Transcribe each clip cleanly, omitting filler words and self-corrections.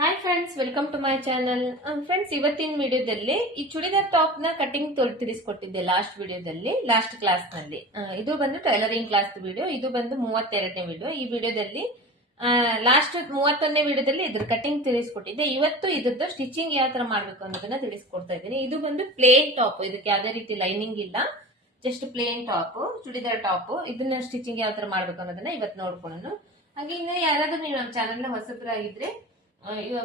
Hi friends, welcome to my channel. Friends, ಇವತ್ತಿನ ವಿಡಿಯೋದಲ್ಲಿ ಈ ಚೂಡಿದಾರ್ ಟಾಪ್ ನ ಕಟಿಂಗ್ ತಿಳಿಸ್ಕೊಟ್ಟಿದ್ದೆ ಲಾಸ್ಟ್ ಕ್ಲಾಸ್ ನಲ್ಲಿ. ಇದು ಬಂದು ಟೈಲರಿಂಗ್ ಕ್ಲಾಸ್ ವಿಡಿಯೋ. ಇದು ಬಂದು 32ನೇ ವಿಡಿಯೋ. ಈ ವಿಡಿಯೋದಲ್ಲಿ ಲಾಸ್ಟ್ 31ನೇ ವಿಡಿಯೋದಲ್ಲಿ ಇದ್ರ ಕಟಿಂಗ್ ತಿಳಿಸ್ಕೊಟ್ಟಿದ್ದೆ. ಇವತ್ತು ಇದ್ರದ್ದು ಸ್ಟಿಚಿಂಗ್ ಯಾವ ತರ ಮಾಡ್ಬೇಕು ಅನ್ನೋದನ್ನ ತಿಳಿಸ್ಕೊಡ್ತಾ ಇದ್ದೀನಿ. ಇದು ಬಂದು ಪ್ಲೇನ್ ಟಾಪ್, ಇದಕ್ಕೆ ಯಾವುದೇ ರೀತಿ ಲೈನಿಂಗ್ ಇಲ್ಲ, just plane top, churidar top. ಇದನ್ನ ಸ್ಟಿಚಿಂಗ್ ಯಾವ ತರ ಮಾಡ್ಬೇಕು ಅನ್ನೋದನ್ನ ಇವತ್ತು ನೋಡ್ಕೊಳ್ಳೋಣ. ಹಾಗೆ ಇನ್ನು ಯಾರಾದ್ರೂ ನೀವು ನಮ್ಮ ಚಾನಲ್ ನ ಹೊಸಬ್ರಾಗಿದ್ರೆ,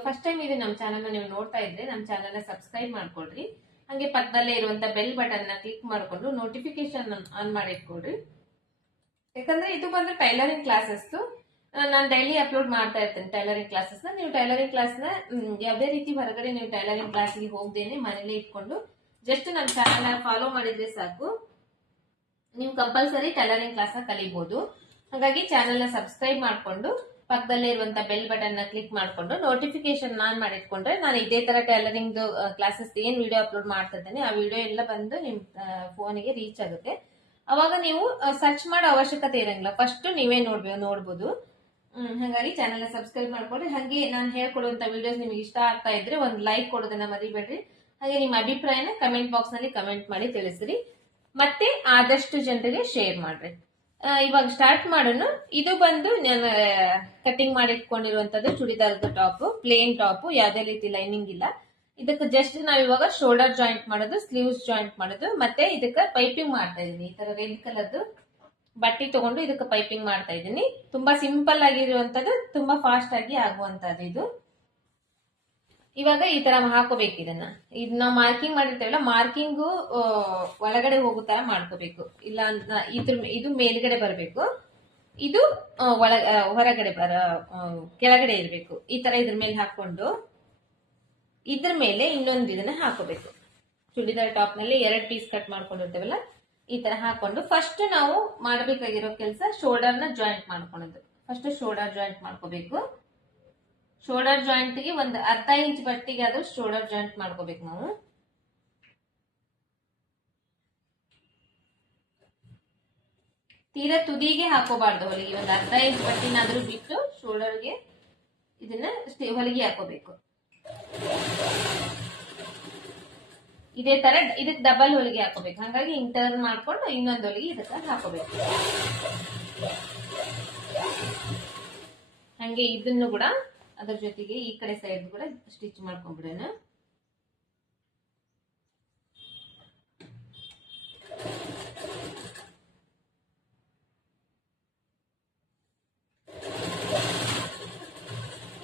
ಫಸ್ಟ್ ಟೈಮ್ ಇದು ನಮ್ಮ ಚಾನಲ್ ನೀವು ನೋಡ್ತಾ ಇದ್ರೆ ನಮ್ಮ ಚಾನಲ್ ಸಬ್ಸ್ಕ್ರೈಬ್ ಮಾಡ್ಕೊಳ್ರಿ. ಹಂಗೆ ಪಕ್ಕದಲ್ಲೇ ಇರುವಂತ ಬೆಲ್ ಬಟನ್ ನ ಕ್ಲಿಕ್ ಮಾಡ್ಕೊಂಡು ನೋಟಿಫಿಕೇಶನ್ ಆನ್ ಮಾಡಿ ಇಟ್ಕೊಳ್ರಿ. ಯಾಕಂದ್ರೆ ಇದು ಬಂದು ಟೈಲರಿಂಗ್ ಕ್ಲಾಸಸ್, ನಾನು ಡೈಲಿ ಅಪ್ಲೋಡ್ ಮಾಡ್ತಾ ಇರ್ತೇನೆ ಟೈಲರಿಂಗ್ ಕ್ಲಾಸಸ್ ನ. ನೀವು ಟೈಲರಿಂಗ್ ಕ್ಲಾಸ್ ನ ಯಾವುದೇ ರೀತಿ ಹೊರಗಡೆ ನೀವು ಟೈಲರಿಂಗ್ ಕ್ಲಾಸ್ಗೆ ಹೋಗದೇನೆ ಮನೇಲೆ ಇಟ್ಕೊಂಡು ಜಸ್ಟ್ ನಮ್ಮ ಚಾನಲ್ ಫಾಲೋ ಮಾಡಿದ್ರೆ ಸಾಕು, ನೀವು ಕಂಪಲ್ಸರಿ ಟೈಲರಿಂಗ್ ಕ್ಲಾಸ್ ನ ಕಲಿಬಹುದು. ಹಾಗಾಗಿ ಚಾನಲ್ ನ ಸಬ್ಸ್ಕ್ರೈಬ್ ಮಾಡ್ಕೊಂಡು ಪಕ್ಕದಲ್ಲೇ ಇರುವಂತ ಬೆಲ್ ಬಟನ್ ನ ಕ್ಲಿಕ್ ಮಾಡ್ಕೊಂಡು ನೋಟಿಫಿಕೇಶನ್ ಆನ್ ಮಾಡಿಟ್ಕೊಂಡ್ರೆ ನಾನು ಇದೇ ತರ ಟೈಲರಿಂಗ್ ಕ್ಲಾಸಸ್ ಏನ್ ವಿಡಿಯೋ ಅಪ್ಲೋಡ್ ಮಾಡ್ತಾ ಇದ್ದೇನೆ ಆ ವಿಡಿಯೋ ಎಲ್ಲ ಬಂದು ನಿಮ್ ಫೋನಿಗೆ ರೀಚ್ ಆಗುತ್ತೆ. ಅವಾಗ ನೀವು ಸರ್ಚ್ ಮಾಡೋ ಅವಶ್ಯಕತೆ ಇರಂಗಿಲ್ಲ, ಫಸ್ಟ್ ನೀವೇ ನೋಡ್ಬೋದು. ಹಾಗಾಗಿ ಚಾನಲ್ ನ ಸಬ್ಸ್ಕ್ರೈಬ್ ಮಾಡ್ಕೊಡ್ರಿ. ಹಾಗೆ ನಾನು ಹೇಳ್ಕೊಡುವಂತ ವಿಡಿಯೋಸ್ ನಿಮ್ಗೆ ಇಷ್ಟ ಆಗ್ತಾ ಇದ್ರೆ ಒಂದು ಲೈಕ್ ಕೊಡೋದನ್ನ ಮರಿಬೇಡ್ರಿ. ಹಾಗೆ ನಿಮ್ಮ ಅಭಿಪ್ರಾಯನ ಕಮೆಂಟ್ ಬಾಕ್ಸ್ ನಲ್ಲಿ ಕಮೆಂಟ್ ಮಾಡಿ ತಿಳಿಸ್ರಿ, ಮತ್ತೆ ಆದಷ್ಟು ಜನರಿಗೆ ಶೇರ್ ಮಾಡ್ರಿ. ಇವಾಗ ಸ್ಟಾರ್ಟ್ ಮಾಡೋಣ. ಇದು ಬಂದು ನಾನು ಕಟಿಂಗ್ ಮಾಡಿ ಇಟ್ಕೊಂಡಿರುವಂತದ್ದು ಚೂಡಿದಾರ್ ಟಾಪ್, ಪ್ಲೇನ್ ಟಾಪ್, ಯಾವುದೇ ರೀತಿ ಲೈನಿಂಗ್ ಇಲ್ಲ. ಇದಕ್ಕೆ ಜಸ್ಟ್ ನಾವ್ ಇವಾಗ ಶೋಲ್ಡರ್ ಜಾಯಿಂಟ್ ಮಾಡೋದು, ಸ್ಲೀವ್ಸ್ ಜಾಯಿಂಟ್ ಮಾಡೋದು, ಮತ್ತೆ ಇದಕ್ಕೆ ಪೈಪಿಂಗ್ ಮಾಡ್ತಾ ಇದೀನಿ. ಈ ತರ ರೆಡ್ ಕಲರ್ದು ಬಟ್ಟೆ ತಗೊಂಡು ಇದಕ್ಕೆ ಪೈಪಿಂಗ್ ಮಾಡ್ತಾ ಇದೀನಿ. ತುಂಬಾ ಸಿಂಪಲ್ ಆಗಿರುವಂತದ್ದು, ತುಂಬಾ ಫಾಸ್ಟ್ ಆಗಿ ಆಗುವಂತದ್ದು ಇದು. ಇವಾಗ ಈ ತರ ಹಾಕೋಬೇಕು. ಇದು ನಾವು ಮಾರ್ಕಿಂಗ್ ಮಾಡಿರ್ತೇವಲ್ಲ, ಮಾರ್ಕಿಂಗು ಒಳಗಡೆ ಹೋಗೋ ತರ ಮಾಡ್ಕೋಬೇಕು. ಇಲ್ಲ ಇದು ಮೇಲ್ಗಡೆ ಬರಬೇಕು, ಇದು ಹೊರಗಡೆ ಕೆಳಗಡೆ ಇರಬೇಕು. ಈ ತರ ಇದ್ರ ಮೇಲೆ ಹಾಕೊಂಡು ಇದ್ರ ಮೇಲೆ ಇನ್ನೊಂದು ಇದನ್ನ ಹಾಕೋಬೇಕು. ಚೂಡಿದಾರ್ ಟಾಪ್ ನಲ್ಲಿ 2 ಪೀಸ್ ಕಟ್ ಮಾಡ್ಕೊಂಡಿರ್ತೇವಲ್ಲ, ಈ ತರ ಹಾಕೊಂಡು ಫಸ್ಟ್ ನಾವು ಮಾಡಬೇಕಾಗಿರೋ ಕೆಲಸ ಶೋಲ್ಡರ್ ನ ಜಾಯಿಂಟ್ ಮಾಡ್ಕೊಳ್ಳೋದು. ಫಸ್ಟ್ ಶೋಲ್ಡರ್ ಜಾಯಿಂಟ್ ಮಾಡ್ಕೋಬೇಕು. ಶೋಲ್ಡರ್ ಜಾಯಿಂಟ್ ಗೆ ಒಂದು ಅರ್ಧ ಇಂಚ್ ಬಟ್ಟಿಗೆ ಆದ್ರೂ ಶೋಲ್ಡರ್ ಜಾಯಿಂಟ್ ಮಾಡ್ಕೋಬೇಕು ನಾವು. ತೀರಾ ತುದಿಗೆ ಹಾಕೋಬಾರ್ದು ಹೊಲಿಗೆ, ಒಂದು ಅರ್ಧ ಇಂಚ್ ಬಟ್ಟಿನಾದ್ರೂ ಬಿಟ್ಟು ಶೋಲ್ಡರ್ಗೆ ಇದನ್ನ ಹೊಲಿಗೆ ಹಾಕೋಬೇಕು. ಇದೇ ತರ ಇದಕ್ಕೆ ಡಬಲ್ ಹೊಲಿಗೆ ಹಾಕೋಬೇಕು. ಹಾಗಾಗಿ ಇಂಟರ್ನ್ ಮಾಡ್ಕೊಂಡು ಇನ್ನೊಂದು ಹೊಲಿಗೆ ಇದಕ್ಕೆ ಹಾಕೋಬೇಕು. ಹಂಗೆ ಇದನ್ನು ಕೂಡ ಅದ್ರ ಜೊತೆಗೆ ಈ ಕಡೆ ಸೈಡ್ ಕೂಡ ಸ್ಟಿಚ್ ಮಾಡ್ಕೊಂಡ್ಬಿಡೋಣ.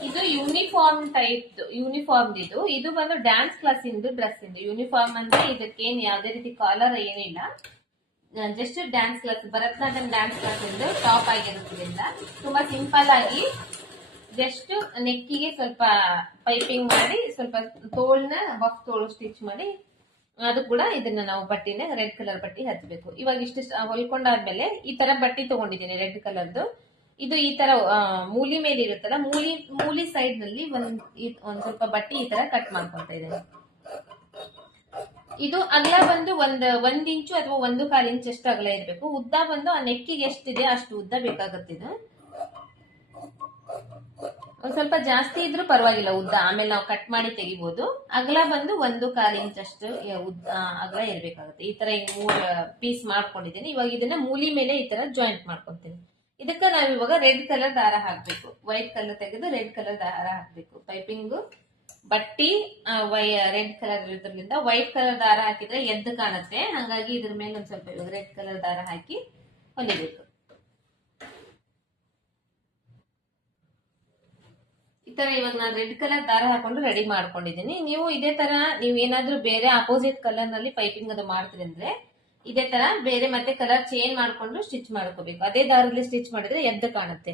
ಇದು ಯೂನಿಫಾರ್ಮ್ ಟೈಪ್, ಇದು ಬಂದು ಡ್ಯಾನ್ಸ್ ಕ್ಲಾಸ್ ಇಂದು ಡ್ರೆಸ್ ಇಂದು ಯೂನಿಫಾರ್ಮ್ ಅಂದ್ರೆ ಇದಕ್ಕೇನ್ ಯಾವ್ದೇ ರೀತಿ ಕಾಲರ್ ಏನಿಲ್ಲ, just dance class, Bharatanatyam dance class ಇಂದು ಟಾಪ್ ಆಗಿರೋದ್ರಿಂದ ತುಂಬಾ ಸಿಂಪಲ್ ಆಗಿ ಜಸ್ಟ್ ನೆಕ್ಕಿಗೆ ಸ್ವಲ್ಪ ಪೈಪಿಂಗ್ ಮಾಡಿ, ಸ್ವಲ್ಪ ತೋಳ್ನ ಬಫ್ ತೋಳು ಸ್ಟಿಚ್ ಮಾಡಿ, ಅದು ಕೂಡ ಇದನ್ನ ನಾವು ಬಟ್ಟೆನ ರೆಡ್ ಕಲರ್ ಬಟ್ಟೆ ಹಚ್ಚಬೇಕು. ಇವಾಗ ಇಷ್ಟು ಹೊಲ್ಕೊಂಡಾದ್ಮೇಲೆ ಈ ತರ ಬಟ್ಟೆ ತಗೊಂಡಿದ್ದೀನಿ ರೆಡ್ ಕಲರ್ದು. ಇದು ಈ ತರ ಮೂಲಿ ಮೇಲೆ ಇರುತ್ತಲ್ಲ, ಮೂಲಿ ಸೈಡ್ ನಲ್ಲಿ ಒಂದ್ ಸ್ವಲ್ಪ ಬಟ್ಟೆ ಈ ತರ ಕಟ್ ಮಾಡ್ಕೊಂತ ಇದ್ದೇನೆ. ಇದು ಅಗಲ ಬಂದು ಒಂದ್ ಇಂಚು ಅಥವಾ 1.25 ಇಂಚ್ ಅಷ್ಟು ಅಗಲ ಇರಬೇಕು. ಉದ್ದ ಬಂದು ಆ ನೆಕ್ಕಿಗೆ ಎಷ್ಟಿದೆ ಅಷ್ಟು ಉದ್ದ ಬೇಕಾಗುತ್ತೆ. ಇದು ಒಂದ್ ಸ್ವಲ್ಪ ಜಾಸ್ತಿ ಇದ್ರೂ ಪರವಾಗಿಲ್ಲ ಉದ್ದ, ಆಮೇಲೆ ನಾವು ಕಟ್ ಮಾಡಿ ತೆಗಿಬಹುದು. ಅಗಲ ಬಂದು 1.25 ಇಂಚ್ ಅಷ್ಟು ಅಗಲ ಇರ್ಬೇಕಾಗುತ್ತೆ. ಈ ತರ 3 ಪೀಸ್ ಮಾಡ್ಕೊಂಡಿದ್ದೀನಿ. ಇವಾಗ ಇದನ್ನ ಮೂಲಿ ಮೇಲೆ ಈ ತರ ಜಾಯಿಂಟ್ ಮಾಡ್ಕೊಂತೀನಿ. ಇದಕ್ಕ ನಾವ್ ಇವಾಗ ರೆಡ್ ಕಲರ್ ದಾರ ಹಾಕ್ಬೇಕು. ವೈಟ್ ಕಲರ್ ತೆಗೆದು ರೆಡ್ ಕಲರ್ ದಾರ ಹಾಕ್ಬೇಕು. ಪೈಪಿಂಗ್ ಬಟ್ಟಿ ರೆಡ್ ಕಲರ್ ಇರೋದ್ರಿಂದ ವೈಟ್ ಕಲರ್ ದಾರ ಹಾಕಿದ್ರೆ ಎದ್ದು ಕಾಣುತ್ತೆ. ಹಾಗಾಗಿ ಇದ್ರ ಮೇಲೆ ಒಂದ್ ಸ್ವಲ್ಪ ರೆಡ್ ಕಲರ್ ದಾರ ಹಾಕಿ ಹೊಲಿಬೇಕು. ಈ ತರ ಇವಾಗ ನಾನು ರೆಡ್ ಕಲರ್ ದಾರ ಹಾಕೊಂಡು ರೆಡಿ ಮಾಡ್ಕೊಂಡಿದ್ದೀನಿ. ನೀವು ಇದೇ ತರ ನೀವು ಏನಾದ್ರೂ ಬೇರೆ ಅಪೋಸಿಟ್ ಕಲರ್ ನಲ್ಲಿ ಪೈಪಿಂಗ್ ಅದು ಮಾಡ್ತೀರಿ ಅಂದ್ರೆ ಇದೇ ತರ ಬೇರೆ ಮತ್ತೆ ಕಲರ್ ಚೇಂಜ್ ಮಾಡ್ಕೊಂಡು ಸ್ಟಿಚ್ ಮಾಡ್ಕೋಬೇಕು. ಅದೇ ದಾರದಲ್ಲಿ ಸ್ಟಿಚ್ ಮಾಡಿದ್ರೆ ಎದ್ದು ಕಾಣುತ್ತೆ.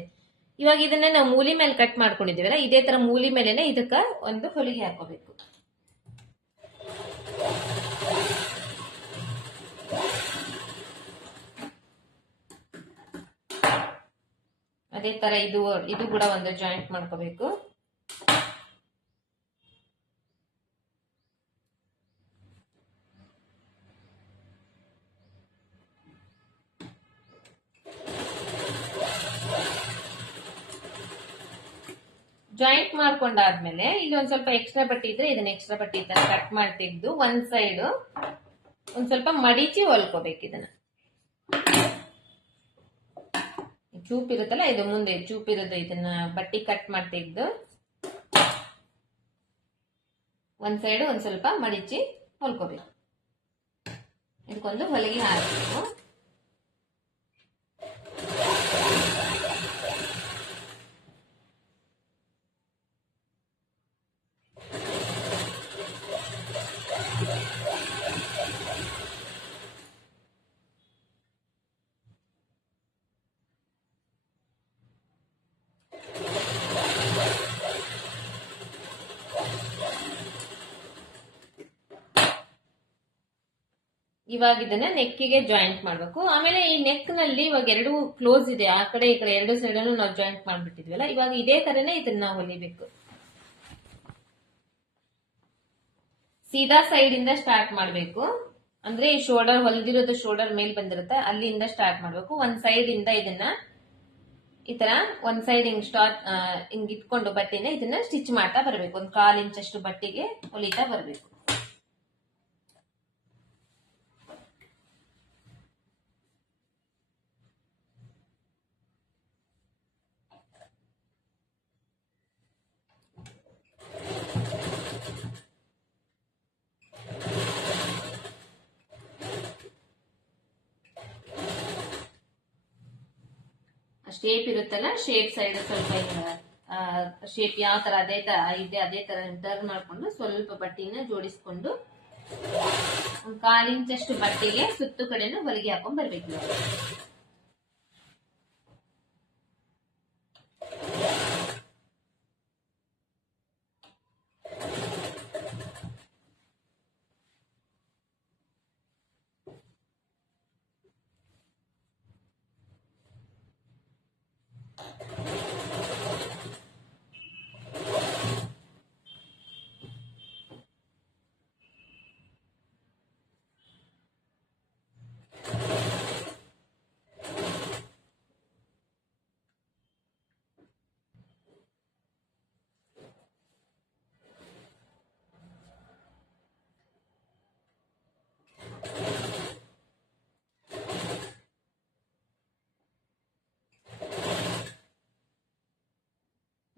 ಇವಾಗ ಇದನ್ನ ನಾವು ಮೂಲಿ ಮೇಲೆ ಕಟ್ ಮಾಡ್ಕೊಂಡಿದ್ದೀವಲ್ಲ, ಇದೇ ತರ ಮೂಲಿ ಮೇಲೆನೆ ಇದಕ್ಕ ಒಂದು ಹೊಲಿಗೆ ಹಾಕೋಬೇಕು. ಅದೇ ತರ ಇದು ಕೂಡ ಒಂದು ಜಾಯಿಂಟ್ ಮಾಡ್ಕೋಬೇಕು. ಜಾಯಿಂಟ್ ಮಾಡ್ಕೊಂಡಾದ್ಮೇಲೆ ಇಲ್ಲಿ ಒಂದ್ ಸ್ವಲ್ಪ ಎಕ್ಸ್ಟ್ರಾ ಬಟ್ಟೆ ಇದ್ರೆ ಇದನ್ನ ಎಕ್ಸ್ಟ್ರಾ ಬಟ್ಟೆ ತರ ಕಟ್ ಮಾಡಿ ತೆಗೆದು ಒಂದ್ ಸೈಡ್ ಒಂದ್ ಸ್ವಲ್ಪ ಮಡಿಚಿ ಹೊಲ್ಕೋಬೇಕು. ಇದನ್ನ ಚೂಪ್ ಇರುತ್ತಲ್ಲ, ಇದು ಮುಂದೆ ಚೂಪ್ ಇರೋದು, ಇದನ್ನ ಬಟ್ಟೆ ಕಟ್ ಮಾಡಿ ತೆಗೆದು ಒಂದ್ ಸೈಡ್ ಒಂದ್ ಸ್ವಲ್ಪ ಮಡಿಚಿ ಹೊಲ್ಕೋಬೇಕು. ಇದಕ್ಕೊಂದು ಹೊಲಿಗೆ ಹಾಕಬೇಕು. ಇವಾಗ ಇದನ್ನ ನೆಕ್ಕಿಗೆ ಜಾಯಿಂಟ್ ಮಾಡ್ಬೇಕು. ಆಮೇಲೆ ಈ ನೆಕ್ ನಲ್ಲಿ ಇವಾಗ ಎರಡು ಕ್ಲೋಸ್ ಇದೆ, ಆ ಕಡೆ ಈ ಕಡೆ ಎರಡು ಸೈಡ್ ಅನ್ನು ನಾವು ಜಾಯಿಂಟ್ ಮಾಡ್ಬಿಟ್ಟಿದ್ವಲ್ಲ, ಇವಾಗ ಇದೇ ತರನೇ ಇದನ್ನ ನಾವು ಹೊಲಿಬೇಕು. ಸೀದಾ ಸೈಡ್ ಇಂದ ಸ್ಟಾರ್ಟ್ ಮಾಡ್ಬೇಕು. ಅಂದ್ರೆ ಈ ಶೋಲ್ಡರ್ ಹೊಲಿದಿರೋದು ಶೋಲ್ಡರ್ ಮೇಲ್ ಬಂದಿರುತ್ತೆ, ಅಲ್ಲಿಂದ ಸ್ಟಾರ್ಟ್ ಮಾಡ್ಬೇಕು. ಒಂದ್ ಸೈಡ್ ಇಂದ ಇದನ್ನ ಈ ತರ ಒಂದ್ ಸೈಡ್ ಹಿಂಗ್ ಸ್ಟಾರ್ಟ್ ಹಿಂಗ್ ಇಟ್ಕೊಂಡು ಬಟ್ಟೆನ ಇದನ್ನ ಸ್ಟಿಚ್ ಮಾಡ್ತಾ ಬರ್ಬೇಕು. ಒಂದ್ 1/4 ಇಂಚಷ್ಟು ಬಟ್ಟೆಗೆ ಹೊಲಿತಾ ಬರ್ಬೇಕು. ಶೇಪ್ ಇರುತ್ತಲ್ಲ, ಶೇಪ್ ಸೈಡ್ ಸ್ವಲ್ಪ ಶೇಪ್ ಯಾವ ತರ ಅದೇ ತರ ಟರ್ನ್ ಮಾಡ್ಕೊಂಡು ಸ್ವಲ್ಪ ಬಟ್ಟೆನ ಜೋಡಿಸ್ಕೊಂಡು ಒಂದ್ 1/4 ಇಂಚಷ್ಟು ಬಟ್ಟೆಗೆ ಸುತ್ತು ಕಡೆನೂ ಹೊಲಿಗೆ ಹಾಕೊಂಡ್ ಬರ್ಬೇಕು.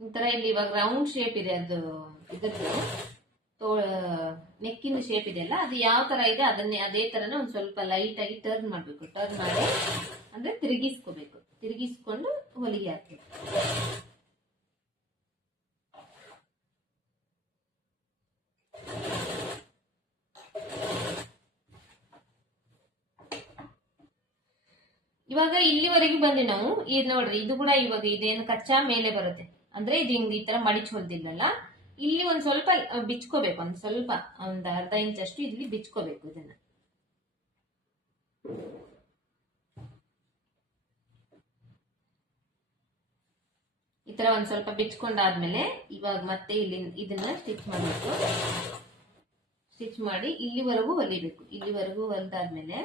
ಒಂಥರ ಇಲ್ಲಿ ಇವಾಗ ರೌಂಡ್ ಶೇಪ್ ಇದೆ, ಅದು ಇದದ್ದು ನೆಕ್ಕಿನ ಶೇಪ್ ಇದೆಯಲ್ಲ, ಅದು ಯಾವ ತರ ಇದೆ ಅದೇ ತರನೇ ಒಂದ್ ಸ್ವಲ್ಪ ಲೈಟ್ ಆಗಿ ಟರ್ನ್ ಮಾಡ್ಬೇಕು. ಟರ್ನ್ ಮಾಡಿ ಅಂದ್ರೆ ತಿರುಗಿಸ್ಕೋಬೇಕು. ತಿರುಗಿಸ್ಕೊಂಡು ಹೊಲಿಗೆ ಹಾಕ್ಬೇಕು. ಇವಾಗ ಇಲ್ಲಿವರೆಗೂ ಬಂದಿ ನಾವು. ಇದು ನೋಡ್ರಿ, ಇದು ಕೂಡ ಇವಾಗ ಇದೇನು ಕಚ್ಚಾ ಮೇಲೆ ಬರುತ್ತೆ. ಅಂದ್ರೆ ಇದು ಹಿಂಗ್ ಈ ತರ ಮಡಿಚ್ ಹೊಲ್ದಿಲ್ಲಲ್ಲ, ಇಲ್ಲಿ ಒಂದ್ ಸ್ವಲ್ಪ ಬಿಚ್ಕೋಬೇಕು. ಒಂದ್ ಸ್ವಲ್ಪ ಒಂದ್ 1/2 ಇಂಚಷ್ಟು ಇಲ್ಲಿ ಬಿಚ್ಕೋಬೇಕು. ಇದನ್ನ ಈ ತರ ಒಂದ್ ಸ್ವಲ್ಪ ಬಿಚ್ಕೊಂಡಾದ್ಮೇಲೆ ಇವಾಗ ಮತ್ತೆ ಇಲ್ಲಿ ಇದನ್ನ ಸ್ಟಿಚ್ ಮಾಡಬೇಕು. ಸ್ಟಿಚ್ ಮಾಡಿ ಇಲ್ಲಿವರೆಗೂ ಹೊಲಿಬೇಕು. ಇಲ್ಲಿವರೆಗೂ ಹೊಲ್ದಾದ್ಮೇಲೆ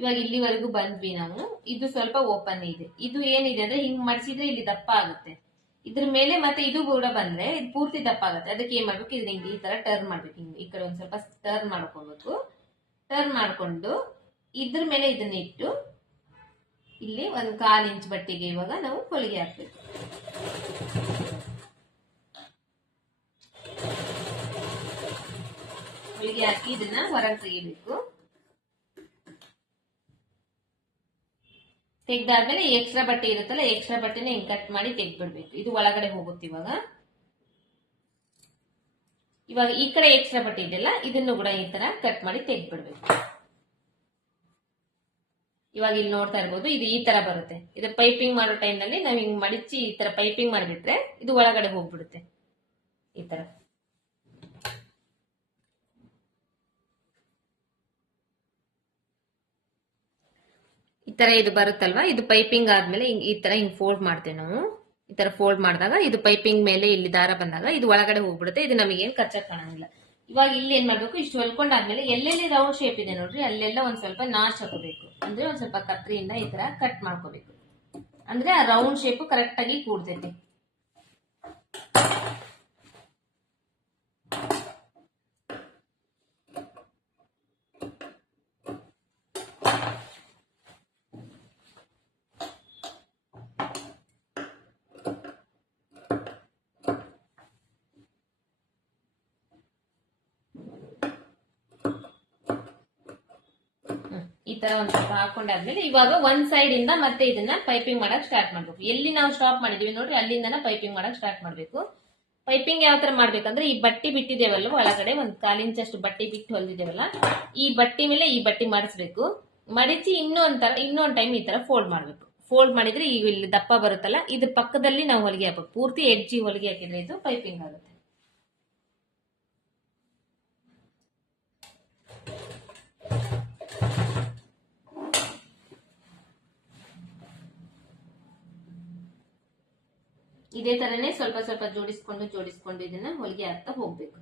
ಇವಾಗ ಇಲ್ಲಿವರೆಗೂ ಬಂದ್ವಿ ನಾವು. ಇದು ಸ್ವಲ್ಪ ಓಪನ್ ಇದೆ. ಇದು ಏನಿದೆ ಅಂದ್ರೆ ಹಿಂಗ್ ಮಡಿಸಿದ್ರೆ ಇಲ್ಲಿ ದಪ್ಪ ಆಗುತ್ತೆ. ಇದ್ರ ಮೇಲೆ ಮತ್ತೆ ಇದು ಕೂಡ ಬಂದ್ರೆ ಇದು ಪೂರ್ತಿ ದಪ್ಪ ಆಗುತ್ತೆ. ಅದಕ್ಕೆ ಏನ್ ಮಾಡ್ಬೇಕು, ಇದ್ರ ಹಿಂಗೆ ಈ ತರ ಟರ್ನ್ ಮಾಡ್ಬೇಕು. ಹಿಂಗೆ ಈ ಕಡೆ ಒಂದ್ ಸ್ವಲ್ಪ ಟರ್ನ್ ಮಾಡ್ಕೋಬೇಕು. ಟರ್ನ್ ಮಾಡ್ಕೊಂಡು ಇದ್ರ ಮೇಲೆ ಇದನ್ನ ಇಟ್ಟು ಇಲ್ಲಿ ಒಂದ್ 1/4 ಇಂಚ್ ಬಟ್ಟೆಗೆ ಇವಾಗ ನಾವು ಹೊಲಿಗೆ ಹಾಕ್ಬೇಕು. ಹೊಲಿಗೆ ಹಾಕಿ ಇದನ್ನ ಹೊರಗೆ ತೆಗಿಬೇಕು. ತೆಗ್ದಾದ್ಮೇಲೆ ಎಕ್ಸ್ಟ್ರಾ ಬಟ್ಟೆ ಇರುತ್ತಲ್ಲ, ಎಕ್ಸ್ಟ್ರಾ ಬಟ್ಟೆನ ಹಿಂಗ್ ಕಟ್ ಮಾಡಿ ತೆಗ್ದ್ಬಿಡ್ಬೇಕು. ಇದು ಒಳಗಡೆ ಹೋಗುತ್ತೆ. ಇವಾಗ ಈ ಕಡೆ ಎಕ್ಸ್ಟ್ರಾ ಬಟ್ಟೆ ಇದೆಯಲ್ಲ, ಇದನ್ನು ಕೂಡ ಈ ತರ ಕಟ್ ಮಾಡಿ ತೆಗ್ದ್ಬಿಡ್ಬೇಕು. ಇವಾಗ ಇಲ್ಲಿ ನೋಡ್ತಾ ಇರ್ಬೋದು, ಇದು ಈ ತರ ಬರುತ್ತೆ. ಇದು ಪೈಪಿಂಗ್ ಮಾಡೋ ಟೈಮ್ ನಲ್ಲಿ ನಾವ್ ಹಿಂಗ್ ಮಡಿಚಿ ಈ ತರ ಪೈಪಿಂಗ್ ಮಾಡಿಬಿಟ್ರೆ ಇದು ಒಳಗಡೆ ಹೋಗ್ಬಿಡುತ್ತೆ. ಈ ತರ ಈ ತರ ಇದು ಬರುತ್ತಲ್ವಾ, ಇದು ಪೈಪಿಂಗ್ ಆದ್ಮೇಲೆ ಈ ತರ ಹಿಂಗ್ ಫೋಲ್ಡ್ ಮಾಡ್ತೇವೆ ನಾವು. ಈ ತರ ಫೋಲ್ಡ್ ಮಾಡಿದಾಗ ಇದು ಪೈಪಿಂಗ್ ಮೇಲೆ ಇಲ್ಲಿ ದಾರ ಬಂದಾಗ ಇದು ಒಳಗಡೆ ಹೋಗ್ಬಿಡುತ್ತೆ. ಇದು ನಮಗೇನ್ ಕಚ್ಚಕ್ ಕಾಣಂಗಿಲ್ಲ. ಇವಾಗ ಇಲ್ಲಿ ಏನ್ ಮಾಡ್ಬೇಕು, ಇಷ್ಟು ಹೊಲ್ಕೊಂಡಾದ್ಮೇಲೆ ಎಲ್ಲೆಲ್ಲಿ ರೌಂಡ್ ಶೇಪ್ ಇದೆ ನೋಡ್ರಿ, ಅಲ್ಲೆಲ್ಲ ಒಂದ್ ಸ್ವಲ್ಪ ನಾಚ್ ಹಾಕೋಬೇಕು. ಅಂದ್ರೆ ಒಂದ್ ಸ್ವಲ್ಪ ಕತ್ರಿಯಿಂದ ಈ ತರ ಕಟ್ ಮಾಡ್ಕೋಬೇಕು. ಅಂದ್ರೆ ಆ ರೌಂಡ್ ಶೇಪ್ ಕರೆಕ್ಟ್ ಆಗಿ ಕೂಡ್ತೈತಿ. ಈ ತರ ಒಂದ್ ಸ್ವಲ್ಪ ಹಾಕೊಂಡಾದ್ಮೇಲೆ ಇವಾಗ ಒಂದ್ ಸೈಡ್ ಇಂದ ಮತ್ತೆ ಇದನ್ನ ಪೈಪಿಂಗ್ ಮಾಡಕ್ ಸ್ಟಾರ್ಟ್ ಮಾಡ್ಬೇಕು. ಎಲ್ಲಿ ನಾವು ಸ್ಟಾಪ್ ಮಾಡಿದೀವಿ ನೋಡ್ರಿ ಅಲ್ಲಿಂದನ ಪೈಪಿಂಗ್ ಮಾಡಕ್ ಸ್ಟಾರ್ಟ್ ಮಾಡ್ಬೇಕು. ಪೈಪಿಂಗ್ ಯಾವ ತರ ಮಾಡ್ಬೇಕಂದ್ರೆ ಈ ಬಟ್ಟಿ ಬಿಟ್ಟಿದ್ದೇವಲ್ಲ ಒಳಗಡೆ ಒಂದ್ 1/4 ಇಂಚಷ್ಟು ಬಟ್ಟಿ ಬಿಟ್ಟು ಹೊಲ್ದಿದ್ದೇವಲ್ಲ ಈ ಬಟ್ಟಿ ಮೇಲೆ ಈ ಬಟ್ಟಿ ಮಾಡಿಸ್ಬೇಕು. ಮಡಿಚಿ ಇನ್ನೊಂದ್ ಟೈಮ್ ಈ ತರ ಫೋಲ್ಡ್ ಮಾಡ್ಬೇಕು. ಫೋಲ್ಡ್ ಮಾಡಿದ್ರೆ ಈಗ ಇಲ್ಲಿ ದಪ್ಪ ಬರುತ್ತಲ್ಲ ಇದ್ರ ಪಕ್ಕದಲ್ಲಿ ನಾವು ಹೊಲಿಗೆ ಹಾಕ್ಬೇಕು. ಪೂರ್ತಿ ಎಡ್ಜಿ ಹೊಲಿಗೆ ಹಾಕಿದ್ರೆ ಇದು ಪೈಪಿಂಗ್ ಆಗುತ್ತೆ. ಇದೇ ತರನೇ ಸ್ವಲ್ಪ ಸ್ವಲ್ಪ ಜೋಡಿಸ್ಕೊಂಡು ಇದನ್ನ ಹೊಲಿಗೆ ಹಾಕ್ತಾ ಹೋಗ್ಬೇಕು.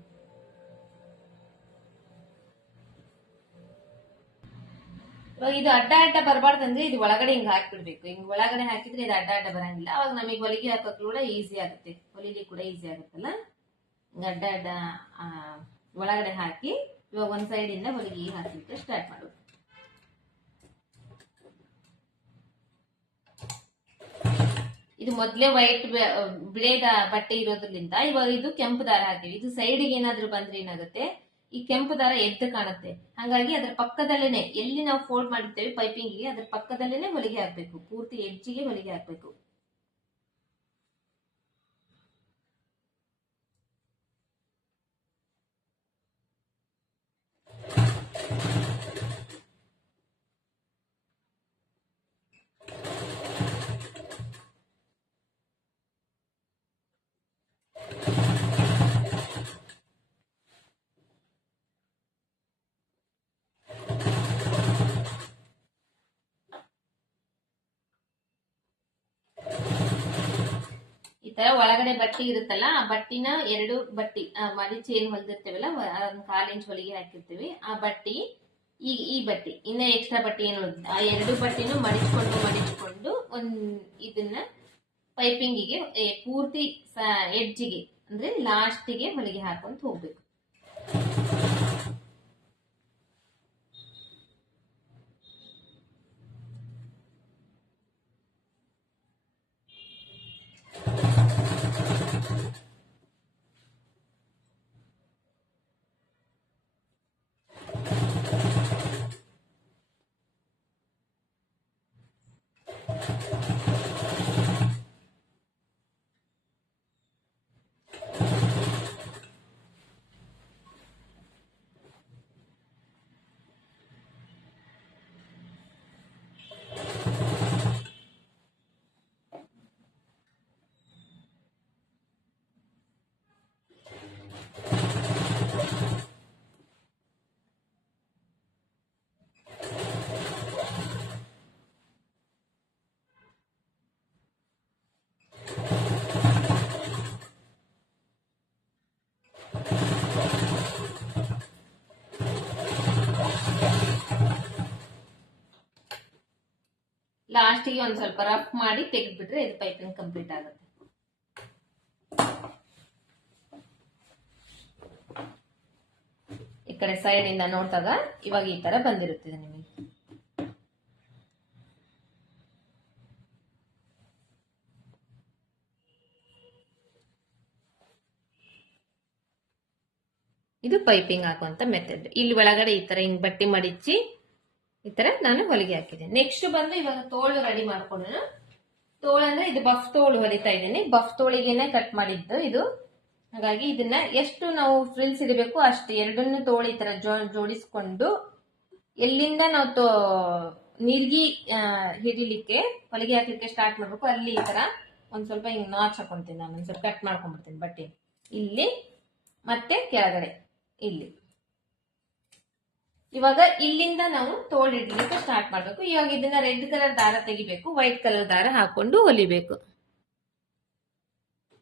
ಇವಾಗ ಇದು ಅಡ್ಡ ಬರಬಾರ್ದಂದ್ರೆ ಇದು ಒಳಗಡೆ ಹಿಂಗ್ ಹಾಕ್ಬಿಡ್ಬೇಕು. ಹಿಂಗ್ ಒಳಗಡೆ ಹಾಕಿದ್ರೆ ಇದು ಅಡ್ಡ ಬರಂಗಿಲ್ಲ. ಅವಾಗ ನಮಗೆ ಹೊಲಿಗೆ ಹಾಕಕ್ ಕೂಡ ಈಸಿ ಆಗುತ್ತೆ, ಹೊಲಿಲಿ ಕೂಡ ಈಸಿ ಆಗುತ್ತಲ್ಲ. ಅಡ್ಡ ಒಳಗಡೆ ಹಾಕಿ ಇವಾಗ ಒಂದ್ ಸೈಡ್ ಇಂದ ಹೊಲಿಗೆ ಹಾಕ್ಲಿಕ್ಕೆ ಸ್ಟಾರ್ಟ್ ಮಾಡೋದು. ಇದು ಮೊದ್ಲೇ ವೈಟ್ ಬಿಳೇದ ಬಟ್ಟೆ ಇರೋದ್ರಿಂದ ಇವಾಗ ಇದು ಕೆಂಪು ದಾರ ಹಾಕಿವಿ. ಇದು ಸೈಡ್ಗೆ ಏನಾದ್ರೂ ಬಂದ್ರೆ ಏನಾಗುತ್ತೆ, ಈ ಕೆಂಪು ದಾರ ಎದ್ದು ಕಾಣುತ್ತೆ. ಹಾಗಾಗಿ ಅದ್ರ ಪಕ್ಕದಲ್ಲೇನೆ ಎಲ್ಲಿ ನಾವು ಫೋಲ್ಡ್ ಮಾಡಿರ್ತೇವೆ ಪೈಪಿಂಗ್ಗೆ ಅದ್ರ ಪಕ್ಕದಲ್ಲೇನೆ ಹೊಲಿಗೆ ಹಾಕ್ಬೇಕು. ಪೂರ್ತಿ ಎಡ್ಜಿಗೆ ಹೊಲಿಗೆ ಹಾಕ್ಬೇಕು. ಈ ತರ ಒಳಗಡೆ ಬಟ್ಟಿ ಇರುತ್ತಲ್ಲ ಆ ಬಟ್ಟಿನ 2 ಬಟ್ಟಿ ಮಡಿಚಿ ಏನ್ ಹೊಲ್ದಿರ್ತೇವಲ್ಲ ಅದನ್ನ 1/4 ಇಂಚ್ ಹೊಲಿಗೆ ಹಾಕಿರ್ತೀವಿ. ಆ ಬಟ್ಟಿ ಈ ಬಟ್ಟಿ ಇನ್ನ ಎಕ್ಸ್ಟ್ರಾ ಬಟ್ಟಿ ಏನು ಆ 2 ಬಟ್ಟಿನೂ ಮಡಿಚ್ಕೊಂಡು ಇದನ್ನ ಪೈಪಿಂಗಿಗೆ ಪೂರ್ತಿ ಎಡ್ಜಿಗೆ ಅಂದ್ರೆ ಲಾಸ್ಟಿಗೆ ಹೊಲಿಗೆ ಹಾಕೊಂತ ಹೋಗ್ಬೇಕು. ಲಾಸ್ಟಿಗೆ ಒಂದ್ ಸ್ವಲ್ಪ ರಫ್ ಮಾಡಿ ತೆಗೆದ್ಬಿಟ್ರೆ ಇದು ಪೈಪಿಂಗ್ ಕಂಪ್ಲೀಟ್ ಆಗುತ್ತೆ. ಈ ಕಡೆ ಸೈಡ್ ಇಂದ ನೋಡಿದಾಗ ಇವಾಗ ಈ ತರ ಬಂದಿರುತ್ತದೆ ನಿಮಗೆ. ಇದು ಪೈಪಿಂಗ್ ಹಾಕುವಂತ ಮೆಥಡ್. ಇಲ್ಲಿ ಒಳಗಡೆ ಈ ತರ ಹಿಂಗ್ ಬಟ್ಟಿ ಮಡಿಚಿ ಈ ತರ ನಾನು ಹೊಲಿಗೆ ಹಾಕಿದ್ದೇನೆ. ನೆಕ್ಸ್ಟ್ ಬಂದು ಇವಾಗ ತೋಳು ರೆಡಿ ಮಾಡ್ಕೊಂಡು, ತೋಳು ಅಂದ್ರೆ ಇದು ಬಫ್ ತೋಳು ಹೊಲಿತಾ ಇದ್ದೀನಿ. ಬಫ್ ತೋಳಿಗೆನೆ ಕಟ್ ಮಾಡಿದ್ದು ಇದು. ಹಾಗಾಗಿ ಇದನ್ನ ಎಷ್ಟು ನಾವು ಫ್ರಿಲ್ಸ್ ಇಡಬೇಕು ಅಷ್ಟು ಎರಡನ್ನು ತೋಳು ಈ ತರ ಜೋಡಿಸ್ಕೊಂಡು ಎಲ್ಲಿಂದ ನಾವು ನೀರ್ಗಿ ಹಿಡಿಲಿಕ್ಕೆ ಹೊಲಿಗೆ ಹಾಕ್ಲಿಕ್ಕೆ ಸ್ಟಾರ್ಟ್ ಮಾಡ್ಬೇಕು ಅಲ್ಲಿ ಈ ತರ ಒಂದ್ ಸ್ವಲ್ಪ ಹಿಂಗ್ ನಾಚ್ ಹಾಕೊಂತೀನಿ. ನಾನು ಒಂದ್ ಸ್ವಲ್ಪ ಕಟ್ ಮಾಡ್ಕೊಂಡ್ಬಿಡ್ತೀನಿ ಬಟ್ಟೆ ಇಲ್ಲಿ ಮತ್ತೆ ಕೆಳಗಡೆ ಇಲ್ಲಿ. ಇವಾಗ ಇಲ್ಲಿಂದ ನಾವು ತೋಳು ಇಡ್ಲಿಕ್ಕೆ ಸ್ಟಾರ್ಟ್ ಮಾಡ್ಬೇಕು. ಇವಾಗ ಇದನ್ನ ರೆಡ್ ಕಲರ್ ದಾರ ತೆಗಿಬೇಕು, ವೈಟ್ ಕಲರ್ ದಾರ ಹಾಕೊಂಡು ಹೊಲಿಬೇಕು.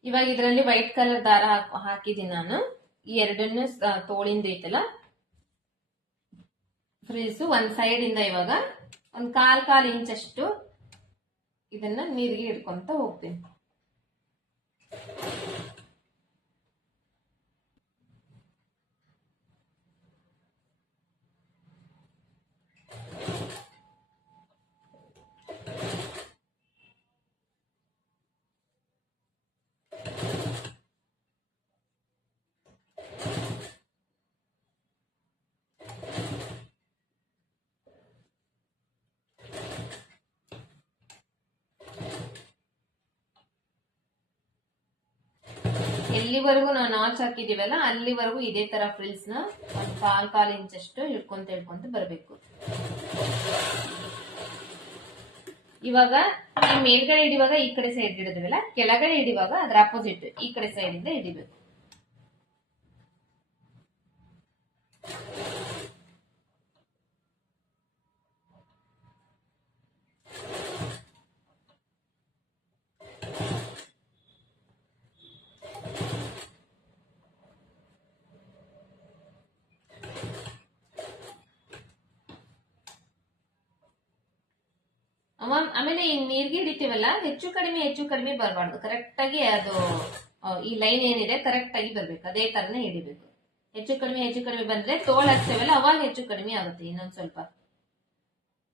ಇವಾಗ ಇದರಲ್ಲಿ ವೈಟ್ ಕಲರ್ ದಾರ ಹಾಕಿದೀನಿ ನಾನು. ಈ ಎರಡನ್ನು ತೋಳಿಂದ ಐತಲ್ಲ ಫ್ರಿಲ್ಸ್ ಒಂದ್ ಸೈಡ್ ಇಂದ ಇವಾಗ ಒಂದ್ 1/4 ಇಂಚಷ್ಟು ಇದನ್ನ ನೀರಿಗೆ ಹಿಡ್ಕೊಂತ ಹೋಗ್ತೀನಿ. ಎಲ್ಲಿವರೆಗೂ ನಾವು ನಾಚ್ ಹಾಕಿದೀವಲ್ಲ ಅಲ್ಲಿವರೆಗೂ ಇದೇ ತರ ಫ್ರಿಲ್ಸ್ ನ ಒಂದು ಕಾಲ್ ಇಂಚಷ್ಟು ಹಿಡ್ಕೊಂತ ಬರಬೇಕು. ಇವಾಗ ಈ ಮೇಲ್ಗಡೆ ಹಿಡಿಯುವಾಗ ಈ ಕಡೆ ಸೈಡ್ ಹಿಡಿದ್ವಲ್ಲ, ಕೆಳಗಡೆ ಹಿಡಿಯುವಾಗ ಅದ್ರ ಅಪೋಸಿಟ್ ಈ ಕಡೆ ಸೈಡ್ ಇಂದ ಹಿಡಿಬೇಕು. ಆಮೇಲೆ ಈ ನೀರ್ಗೆ ಹಿಡಿತೀವಲ್ಲ ಹೆಚ್ಚು ಕಡಿಮೆ ಬರಬಾರ್ದು. ಕರೆಕ್ಟ್ ಆಗಿ ಅದು ಈ ಲೈನ್ ಏನಿದೆ ಕರೆಕ್ಟ್ ಆಗಿ ಬರ್ಬೇಕು. ಅದೇ ತರನೇ ಹಿಡಿಬೇಕು. ಹೆಚ್ಚು ಕಡಿಮೆ ಬಂದ್ರೆ ತೋಳು ಹಚ್ತೇವಲ್ಲ ಅವಾಗ ಹೆಚ್ಚು ಕಡಿಮೆ ಆಗುತ್ತೆ. ಇನ್ನೊಂದ್ ಸ್ವಲ್ಪ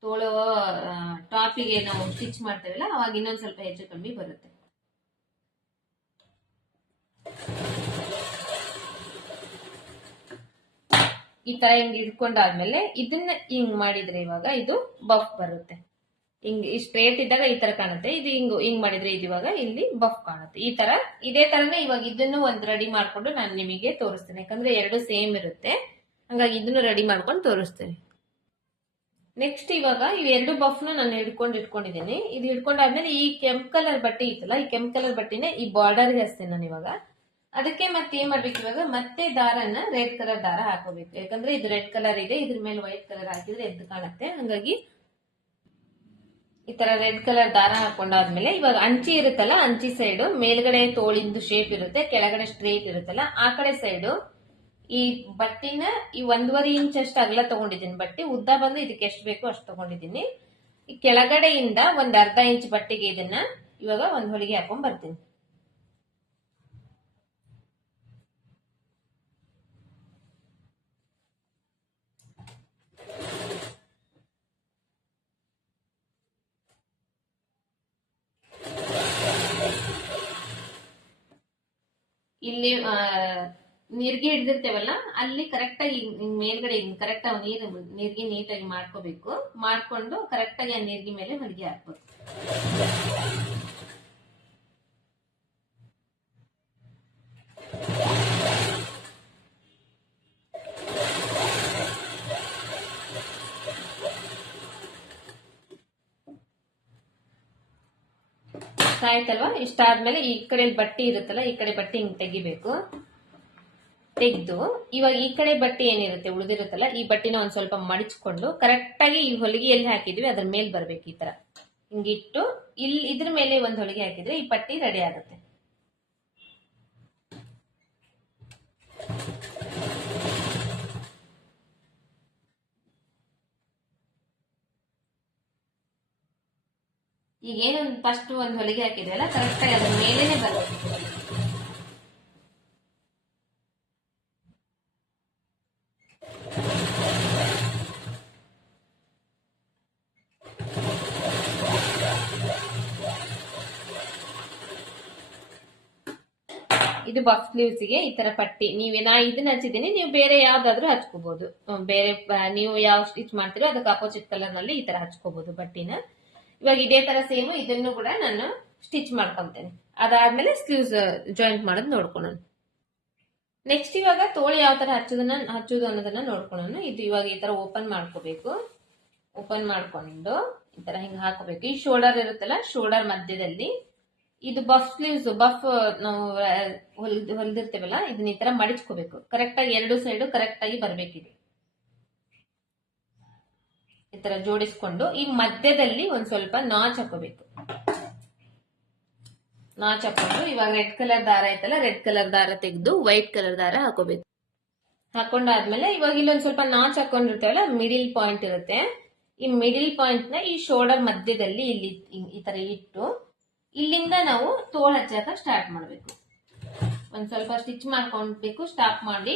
ತೋಳು ಟಾಪಿಗೆ ನಾವು ಸ್ಟಿಚ್ ಮಾಡ್ತೇವಲ್ಲ ಅವಾಗ ಇನ್ನೊಂದ್ ಸ್ವಲ್ಪ ಹೆಚ್ಚು ಕಡಿಮೆ ಬರುತ್ತೆ. ಈ ತರ ಹಿಂಗ್ ಹಿಡ್ಕೊಂಡಾದ್ಮೇಲೆ ಇದನ್ನ ಹಿಂಗ್ ಮಾಡಿದ್ರೆ ಇವಾಗ ಇದು ಬಫ್ ಬರುತ್ತೆ. ಹಿಂಗ್ ಸ್ಟ್ರೇಟ್ ಇದ್ದಾಗ ಈ ತರ ಕಾಣುತ್ತೆ. ಇದು ಹಿಂಗ್ ಮಾಡಿದ್ರೆ ಇದು ಇವಾಗ ಇಲ್ಲಿ ಬಫ್ ಕಾಣುತ್ತೆ. ಈ ತರ ಇದೇ ತರನೇ ಇವಾಗ ಇದನ್ನು ಒಂದ್ ರೆಡಿ ಮಾಡ್ಕೊಂಡು ನಾನು ನಿಮಗೆ ತೋರಿಸ್ತೇನೆ. ಯಾಕಂದ್ರೆ ಎರಡು ಸೇಮ್ ಇರುತ್ತೆ, ಹಂಗಾಗಿ ಇದನ್ನು ರೆಡಿ ಮಾಡ್ಕೊಂಡು ತೋರಿಸ್ತೇನೆ. ನೆಕ್ಸ್ಟ್ ಇವಾಗ ಇವೆರಡು ಬಫ್ ನಾನು ಇಟ್ಕೊಂಡಿದ್ದೀನಿ. ಇದು ಹಿಡ್ಕೊಂಡಾದ್ಮೇಲೆ ಈ ಕೆಂಪ್ ಕಲರ್ ಬಟ್ಟೆ ಇತ್ತಲ್ಲ, ಈ ಕೆಂಪ್ ಕಲರ್ ಬಟ್ಟೆನೆ ಈ ಬಾರ್ಡರ್ಗೆ ಹಚ್ತೇನೆ ನಾನು ಇವಾಗ. ಅದಕ್ಕೆ ಮತ್ತೆ ಏನ್ ಮಾಡ್ಬೇಕು ಇವಾಗ, ಮತ್ತೆ ದಾರನ ರೆಡ್ ಕಲರ್ ದಾರ ಹಾಕೋಬೇಕು. ಯಾಕಂದ್ರೆ ಇದು ರೆಡ್ ಕಲರ್ ಇದೆ, ಇದ್ರ ಮೇಲೆ ವೈಟ್ ಕಲರ್ ಹಾಕಿದ್ರೆ ಎದ್ದು ಕಾಣುತ್ತೆ. ಹಂಗಾಗಿ ಈ ತರ ರೆಡ್ ಕಲರ್ ದಾರ ಹಾಕೊಂಡಾದ್ಮೇಲೆ ಇವಾಗ ಅಂಚಿ ಇರುತ್ತಲ್ಲ, ಅಂಚಿ ಸೈಡ್ ಮೇಲ್ಗಡೆ ತೋಳಿಂದು ಶೇಪ್ ಇರುತ್ತೆ, ಕೆಳಗಡೆ ಸ್ಟ್ರೇಟ್ ಇರುತ್ತಲ್ಲ, ಆ ಕಡೆ ಸೈಡ್ ಈ ಬಟ್ಟಿನ ಈ 1.5 ಇಂಚ್ ಅಷ್ಟು ಅಗಲ ತಗೊಂಡಿದ್ದೀನಿ. ಬಟ್ಟೆ ಉದ್ದ ಬಂದು ಇದಕ್ಕೆ ಎಷ್ಟು ಬೇಕೋ ಅಷ್ಟು ತಗೊಂಡಿದ್ದೀನಿ. ಈ ಕೆಳಗಡೆಯಿಂದ ಒಂದ್ ಅರ್ಧ ಇಂಚ್ ಬಟ್ಟೆಗೆ ಇದನ್ನ ಇವಾಗ ಒಂದ್ ಹೊಲಿಗೆ ಹಾಕೊಂಡ್ ಬರ್ತೀನಿ. ಇಲ್ಲಿ ನೀರ್ಗೆ ಹಿಡಿದಿರ್ತೇವಲ್ಲ ಅಲ್ಲಿ ಕರೆಕ್ಟ್ ಆಗಿ ಮೇಲ್ಗಡೆ ಕರೆಕ್ಟ್ ಆಗಿ ನೀರ್ಗೆ ನೀಟಾಗಿ ಮಾಡ್ಕೋಬೇಕು. ಮಾಡ್ಕೊಂಡು ಕರೆಕ್ಟ್ ಆಗಿ ಆ ನೀರ್ಗೆ ಮೇಲೆ ಹೊಲಿಗೆ ಹಾಕ್ಬೇಕು. ಆಯ್ತಲ್ವಾ? ಇಷ್ಟ ಆದ್ಮೇಲೆ ಈ ಕಡೆ ಬಟ್ಟೆ ಇರುತ್ತಲ್ಲ, ಈ ಕಡೆ ಬಟ್ಟೆ ಹಿಂಗ್ ತೆಗಿಬೇಕು. ತೆಗ್ದು ಇವಾಗ ಈ ಕಡೆ ಬಟ್ಟೆ ಏನಿರುತ್ತೆ ಉಳಿದಿರುತ್ತಲ್ಲ, ಈ ಬಟ್ಟೆನ ಒಂದ್ ಸ್ವಲ್ಪ ಮಡಿಚ್ಕೊಂಡು ಕರೆಕ್ಟ್ ಆಗಿ ಈ ಹೊಲಿಗೆ ಎಲ್ಲಿ ಹಾಕಿದ್ವಿ ಅದ್ರ ಮೇಲೆ ಬರ್ಬೇಕು. ಈ ತರ ಹಿಂಗಿಟ್ಟು ಇಲ್ಲಿ ಇದ್ರ ಮೇಲೆ ಒಂದ್ ಹೊಲಿಗೆ ಹಾಕಿದ್ರೆ ಈ ಪಟ್ಟಿ ರೆಡಿ ಆಗುತ್ತೆ. ಈಗ ಏನು ಫಸ್ಟ್ ಒಂದ್ ಹೊಲಿಗೆ ಹಾಕಿದ್ವಲ್ಲ ಕರೆಕ್ಟ್ ಆಗಿ ಅದ್ರ ಮೇಲೇನೆ ಬರುತ್ತೆ. ಇದು ಬಫ್ ಸ್ಲೀವ್ಸ್ ಗೆ ಈ ತರ ಪಟ್ಟಿ ನಾ ಇದನ್ನ ಹಚ್ಚಿದ್ದೀನಿ. ನೀವು ಬೇರೆ ಯಾವ್ದಾದ್ರು ಹಚ್ಕೋಬಹುದು. ಬೇರೆ ನೀವು ಯಾವ ಸ್ಟಿಚ್ ಮಾಡ್ತೀರೋ ಅದಕ್ಕೆ ಅಪೋಸಿಟ್ ಕಲರ್ ನಲ್ಲಿ ಈ ತರ ಹಚ್ಕೋಬಹುದು ಬಟ್ಟಿನ. ಇವಾಗ ಇದೇ ತರ ಸೇಮ್ ಇದನ್ನು ಕೂಡ ನಾನು ಸ್ಟಿಚ್ ಮಾಡ್ಕೊಂತೇನೆ. ಅದಾದ್ಮೇಲೆ ಸ್ಲೀವ್ಸ್ ಜಾಯಿಂಟ್ ಮಾಡೋದು ನೋಡ್ಕೊಳ್ಳೋಣ. ನೆಕ್ಸ್ಟ್ ಇವಾಗ ತೋಳು ಯಾವ ತರ ಹಚ್ಚೋದು ಅನ್ನೋದನ್ನ ನೋಡ್ಕೊಳ್ಳೋಣ. ಇದು ಇವಾಗ ಈ ತರ ಓಪನ್ ಮಾಡ್ಕೋಬೇಕು. ಓಪನ್ ಮಾಡ್ಕೊಂಡು ಈ ತರ ಹಿಂಗ್ ಹಾಕೋಬೇಕು. ಈ ಶೋಲ್ಡರ್ ಇರುತ್ತಲ್ಲ, ಶೋಲ್ಡರ್ ಮಧ್ಯದಲ್ಲಿ ಇದು ಬಫ್ ಸ್ಲೀವ್ಸ್ ಬಫ್ ನಾವು ಹೊಲಿದಿರ್ತೇವಲ್ಲ ಇದನ್ನ ಈ ತರ ಮಡಿಚ್ಕೋಬೇಕು. ಕರೆಕ್ಟ್ ಆಗಿ ಎರಡು ಸೈಡು ಕರೆಕ್ಟ್ ಆಗಿ ಬರ್ಬೇಕಿದೆ. ಈ ತರ ಜೋಡಿಸ್ಕೊಂಡು ಈ ಮಧ್ಯದಲ್ಲಿ ಒಂದ್ ಸ್ವಲ್ಪ ನಾಚ್ ಹಾಕೋಬೇಕು. ನಾಚ್ ಹಾಕೊಂಡು ಇವಾಗ ರೆಡ್ ಕಲರ್ ದಾರ ಐತಲ್ಲ, ರೆಡ್ ಕಲರ್ ದಾರ ತೆಗೆದು ವೈಟ್ ಕಲರ್ ದಾರ ಹಾಕೋಬೇಕು. ಹಾಕೊಂಡಾದ್ಮೇಲೆ ಇವಾಗ ಇಲ್ಲೊಂದ್ ಸ್ವಲ್ಪ ನಾಚ್ ಹಾಕೊಂಡಿರ್ತೇವಲ್ಲ, ಮಿಡಿಲ್ ಪಾಯಿಂಟ್ ಇರುತ್ತೆ, ಈ ಮಿಡಿಲ್ ಪಾಯಿಂಟ್ ನ ಈ ಶೋಲ್ಡರ್ ಮಧ್ಯದಲ್ಲಿ ಇಲ್ಲಿ ಈ ತರ ಇಟ್ಟು ಇಲ್ಲಿಂದ ನಾವು ತೋಳ್ ಹಚ್ಚಾಕ ಸ್ಟಾರ್ಟ್ ಮಾಡ್ಬೇಕು. ಒಂದ್ ಸ್ವಲ್ಪ ಸ್ಟಿಚ್ ಮಾಡ್ಕೊಂಡ್ಬೇಕು, ಸ್ಟಾಪ್ ಮಾಡಿ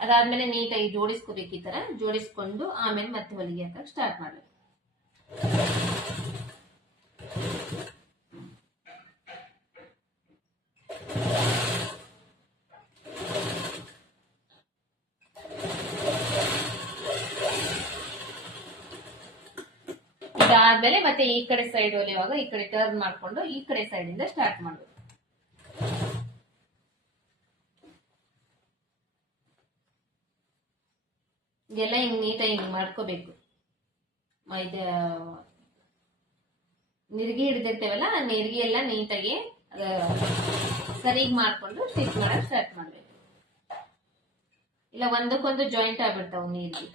ಅದಾದ್ಮೇಲೆ ನೀಟಾಗಿ ಜೋಡಿಸ್ಕೋಬೇಕು. ಈ ತರ ಜೋಡಿಸ್ಕೊಂಡು ಆಮೇಲೆ ಮತ್ತೆ ಹೊಲಿಗೆ ಹಾಕಕ್ ಸ್ಟಾರ್ಟ್ ಮಾಡ್ಬೇಕು. ಇದಾದ್ಮೇಲೆ ಮತ್ತೆ ಈ ಕಡೆ ಸೈಡ್ ಹೊಲಿಯುವಾಗ ಈ ಕಡೆ ಟರ್ನ್ ಮಾಡ್ಕೊಂಡು ಈ ಕಡೆ ಸೈಡ್ ಇಂದ ಸ್ಟಾರ್ಟ್ ಮಾಡ್ಬೇಕು. ಇದೆಲ್ಲ ಹಿಂಗ್ ನೀಟಾಗಿ ಹಿಂಗ್ ಮಾಡ್ಕೋಬೇಕು. ಇದು ನಿರ್ಗಿ ಹಿಡಿದಿರ್ತೇವಲ್ಲ, ಆ ನಿರ್ಗಿ ಎಲ್ಲ ನೀಟಾಗಿ ಸರಿಗ್ ಮಾಡ್ಕೊಂಡು ಸ್ಟಿಚ್ ಮಾಡಕ್ ಸ್ಟಾರ್ಟ್ ಮಾಡ್ಬೇಕು. ಇಲ್ಲ ಒಂದಕ್ಕೊಂದು ಜಾಯಿಂಟ್ ಆಗ್ಬಿಡ್ತಾವ ನೀರ್ಗಿ.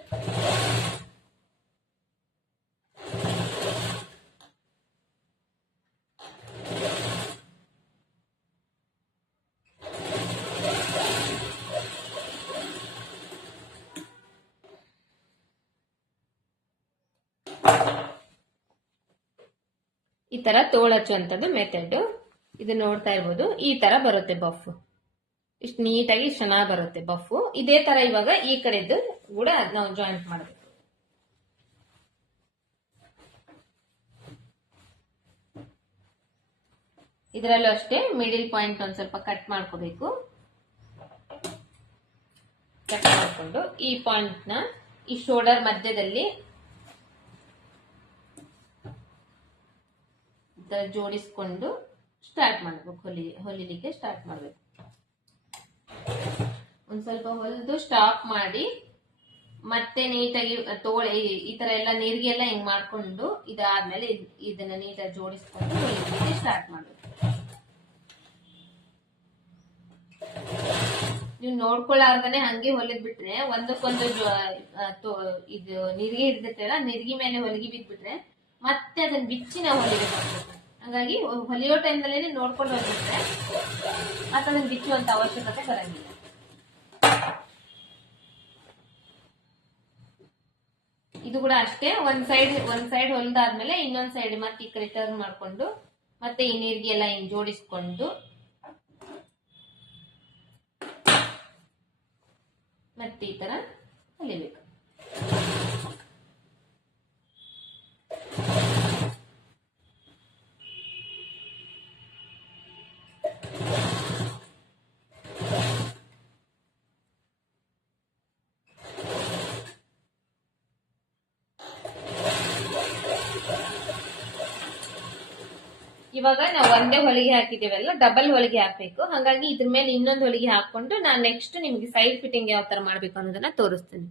ಈ ತರ ತೋಳ್ ಹಚ್ಚುವಂತದ್ದು ಮೆಥಡ್. ಇದು ನೋಡ್ತಾ ಇರ್ಬೋದು, ಈ ತರ ಬರುತ್ತೆ ಬಫ್. ಇಷ್ಟು ನೀಟಾಗಿ ಚೆನ್ನಾಗಿ ಬರುತ್ತೆ ಬಫ್. ಇದೇ ತರ ಇವಾಗ ಈ ಕಡೆದು ಕೂಡ ನಾವು ಜಾಯಿಂಟ್ ಮಾಡಬೇಕು. ಇದರಲ್ಲೂ ಅಷ್ಟೇ ಮಿಡಿಲ್ ಪಾಯಿಂಟ್ ಒಂದ್ ಸ್ವಲ್ಪ ಕಟ್ ಮಾಡ್ಕೋಬೇಕು. ಕಟ್ ಮಾಡ್ಕೊಂಡು ಈ ಪಾಯಿಂಟ್ ನ ಈ ಶೋಲ್ಡರ್ ಮಧ್ಯದಲ್ಲಿ ಜೋಡಿಸ್ಕೊಂಡು ಸ್ಟಾರ್ಟ್ ಮಾಡ್ಬೇಕು. ಹೊಲಿಲಿಕ್ಕೆ ಸ್ಟಾರ್ಟ್ ಮಾಡ್ಬೇಕು. ಒಂದ್ ಸ್ವಲ್ಪ ಹೊಲಿದು ಸ್ಟಾಪ್ ಮಾಡಿ ಮತ್ತೆ ನೀಟಾಗಿ ಈ ತರ ಎಲ್ಲ ನೀರಿಗೆಲ್ಲ ಹಿಂಗ್ ಮಾಡ್ಕೊಂಡು ಇದಾದ್ಮೇಲೆ ಇದನ್ನ ನೀಟಾಗಿ ಜೋಡಿಸ್ಕೊಂಡು ಹೊಲಿಲಿಕ್ಕೆ ಸ್ಟಾರ್ಟ್ ಮಾಡ್ಬೇಕು. ನೀವು ನೋಡ್ಕೊಳ್ಳಾರ್ದಾನೆ ಹಂಗೆ ಹೊಲಿದ್ ಬಿಟ್ರೆ ಒಂದಕ್ಕೊಂದು ಇದು ನೀರಿಗೆ ಹಿಡಿದಿರ್ತೇವಲ್ಲ, ನೀರ್ಗಿ ಮೇಲೆ ಹೊಲಿಗೆ ಬಿದ್ಬಿಟ್ರೆ ಮತ್ತೆ ಅದನ್ನ ಬಿಚ್ಚಿ ನಾವು ಹೊಲಿಬೇಕಾಗ್ತದೆ. ಹಾಗಾಗಿ ಹೊಲಿಯೋ ಟೈಮ್ನಲ್ಲೇ ನೋಡ್ಕೊಂಡು ಹೋಗ್ಬಿಟ್ರೆ ಮತ್ತೆ ಅದನ್ನ ಬಿಚ್ಚುವಂತ ಅವಶ್ಯಕತೆ ಬರಂಗಿಲ್ಲ. ಇದು ಕೂಡ ಅಷ್ಟೇ, ಒಂದ್ ಸೈಡ್ ಹೊಲಿದಾದ್ಮೇಲೆ ಇನ್ನೊಂದ್ ಸೈಡ್ ಮತ್ತೆ ಈ ಕಡೆ ಟರ್ನ್ ಮಾಡ್ಕೊಂಡು ಮತ್ತೆ ಈ ನೀರ್ಗೆ ಎಲ್ಲ ಹಿಂಗ್ ಜೋಡಿಸ್ಕೊಂಡು ಮತ್ತೆ ಈ ತರ ಹೊಲಿಬೇಕು. ಇವಾಗ ನಾವು ಒಂದೇ ಹೊಲಿಗೆ ಹಾಕಿದೇವಲ್ಲ, ಡಬಲ್ ಹೊಲಿಗೆ ಹಾಕ್ಬೇಕು. ಹಾಗಾಗಿ ಇದ್ರ ಮೇಲೆ ಇನ್ನೊಂದು ಹೊಲಿಗೆ ಹಾಕೊಂಡು ನಾನು ನೆಕ್ಸ್ಟ್ ನಿಮ್ಗೆ ಸೈಡ್ ಫಿಟ್ಟಿಂಗ್ ಯಾವ ತರ ಮಾಡ್ಬೇಕು ಅನ್ನೋದನ್ನ ತೋರಿಸ್ತೀನಿ.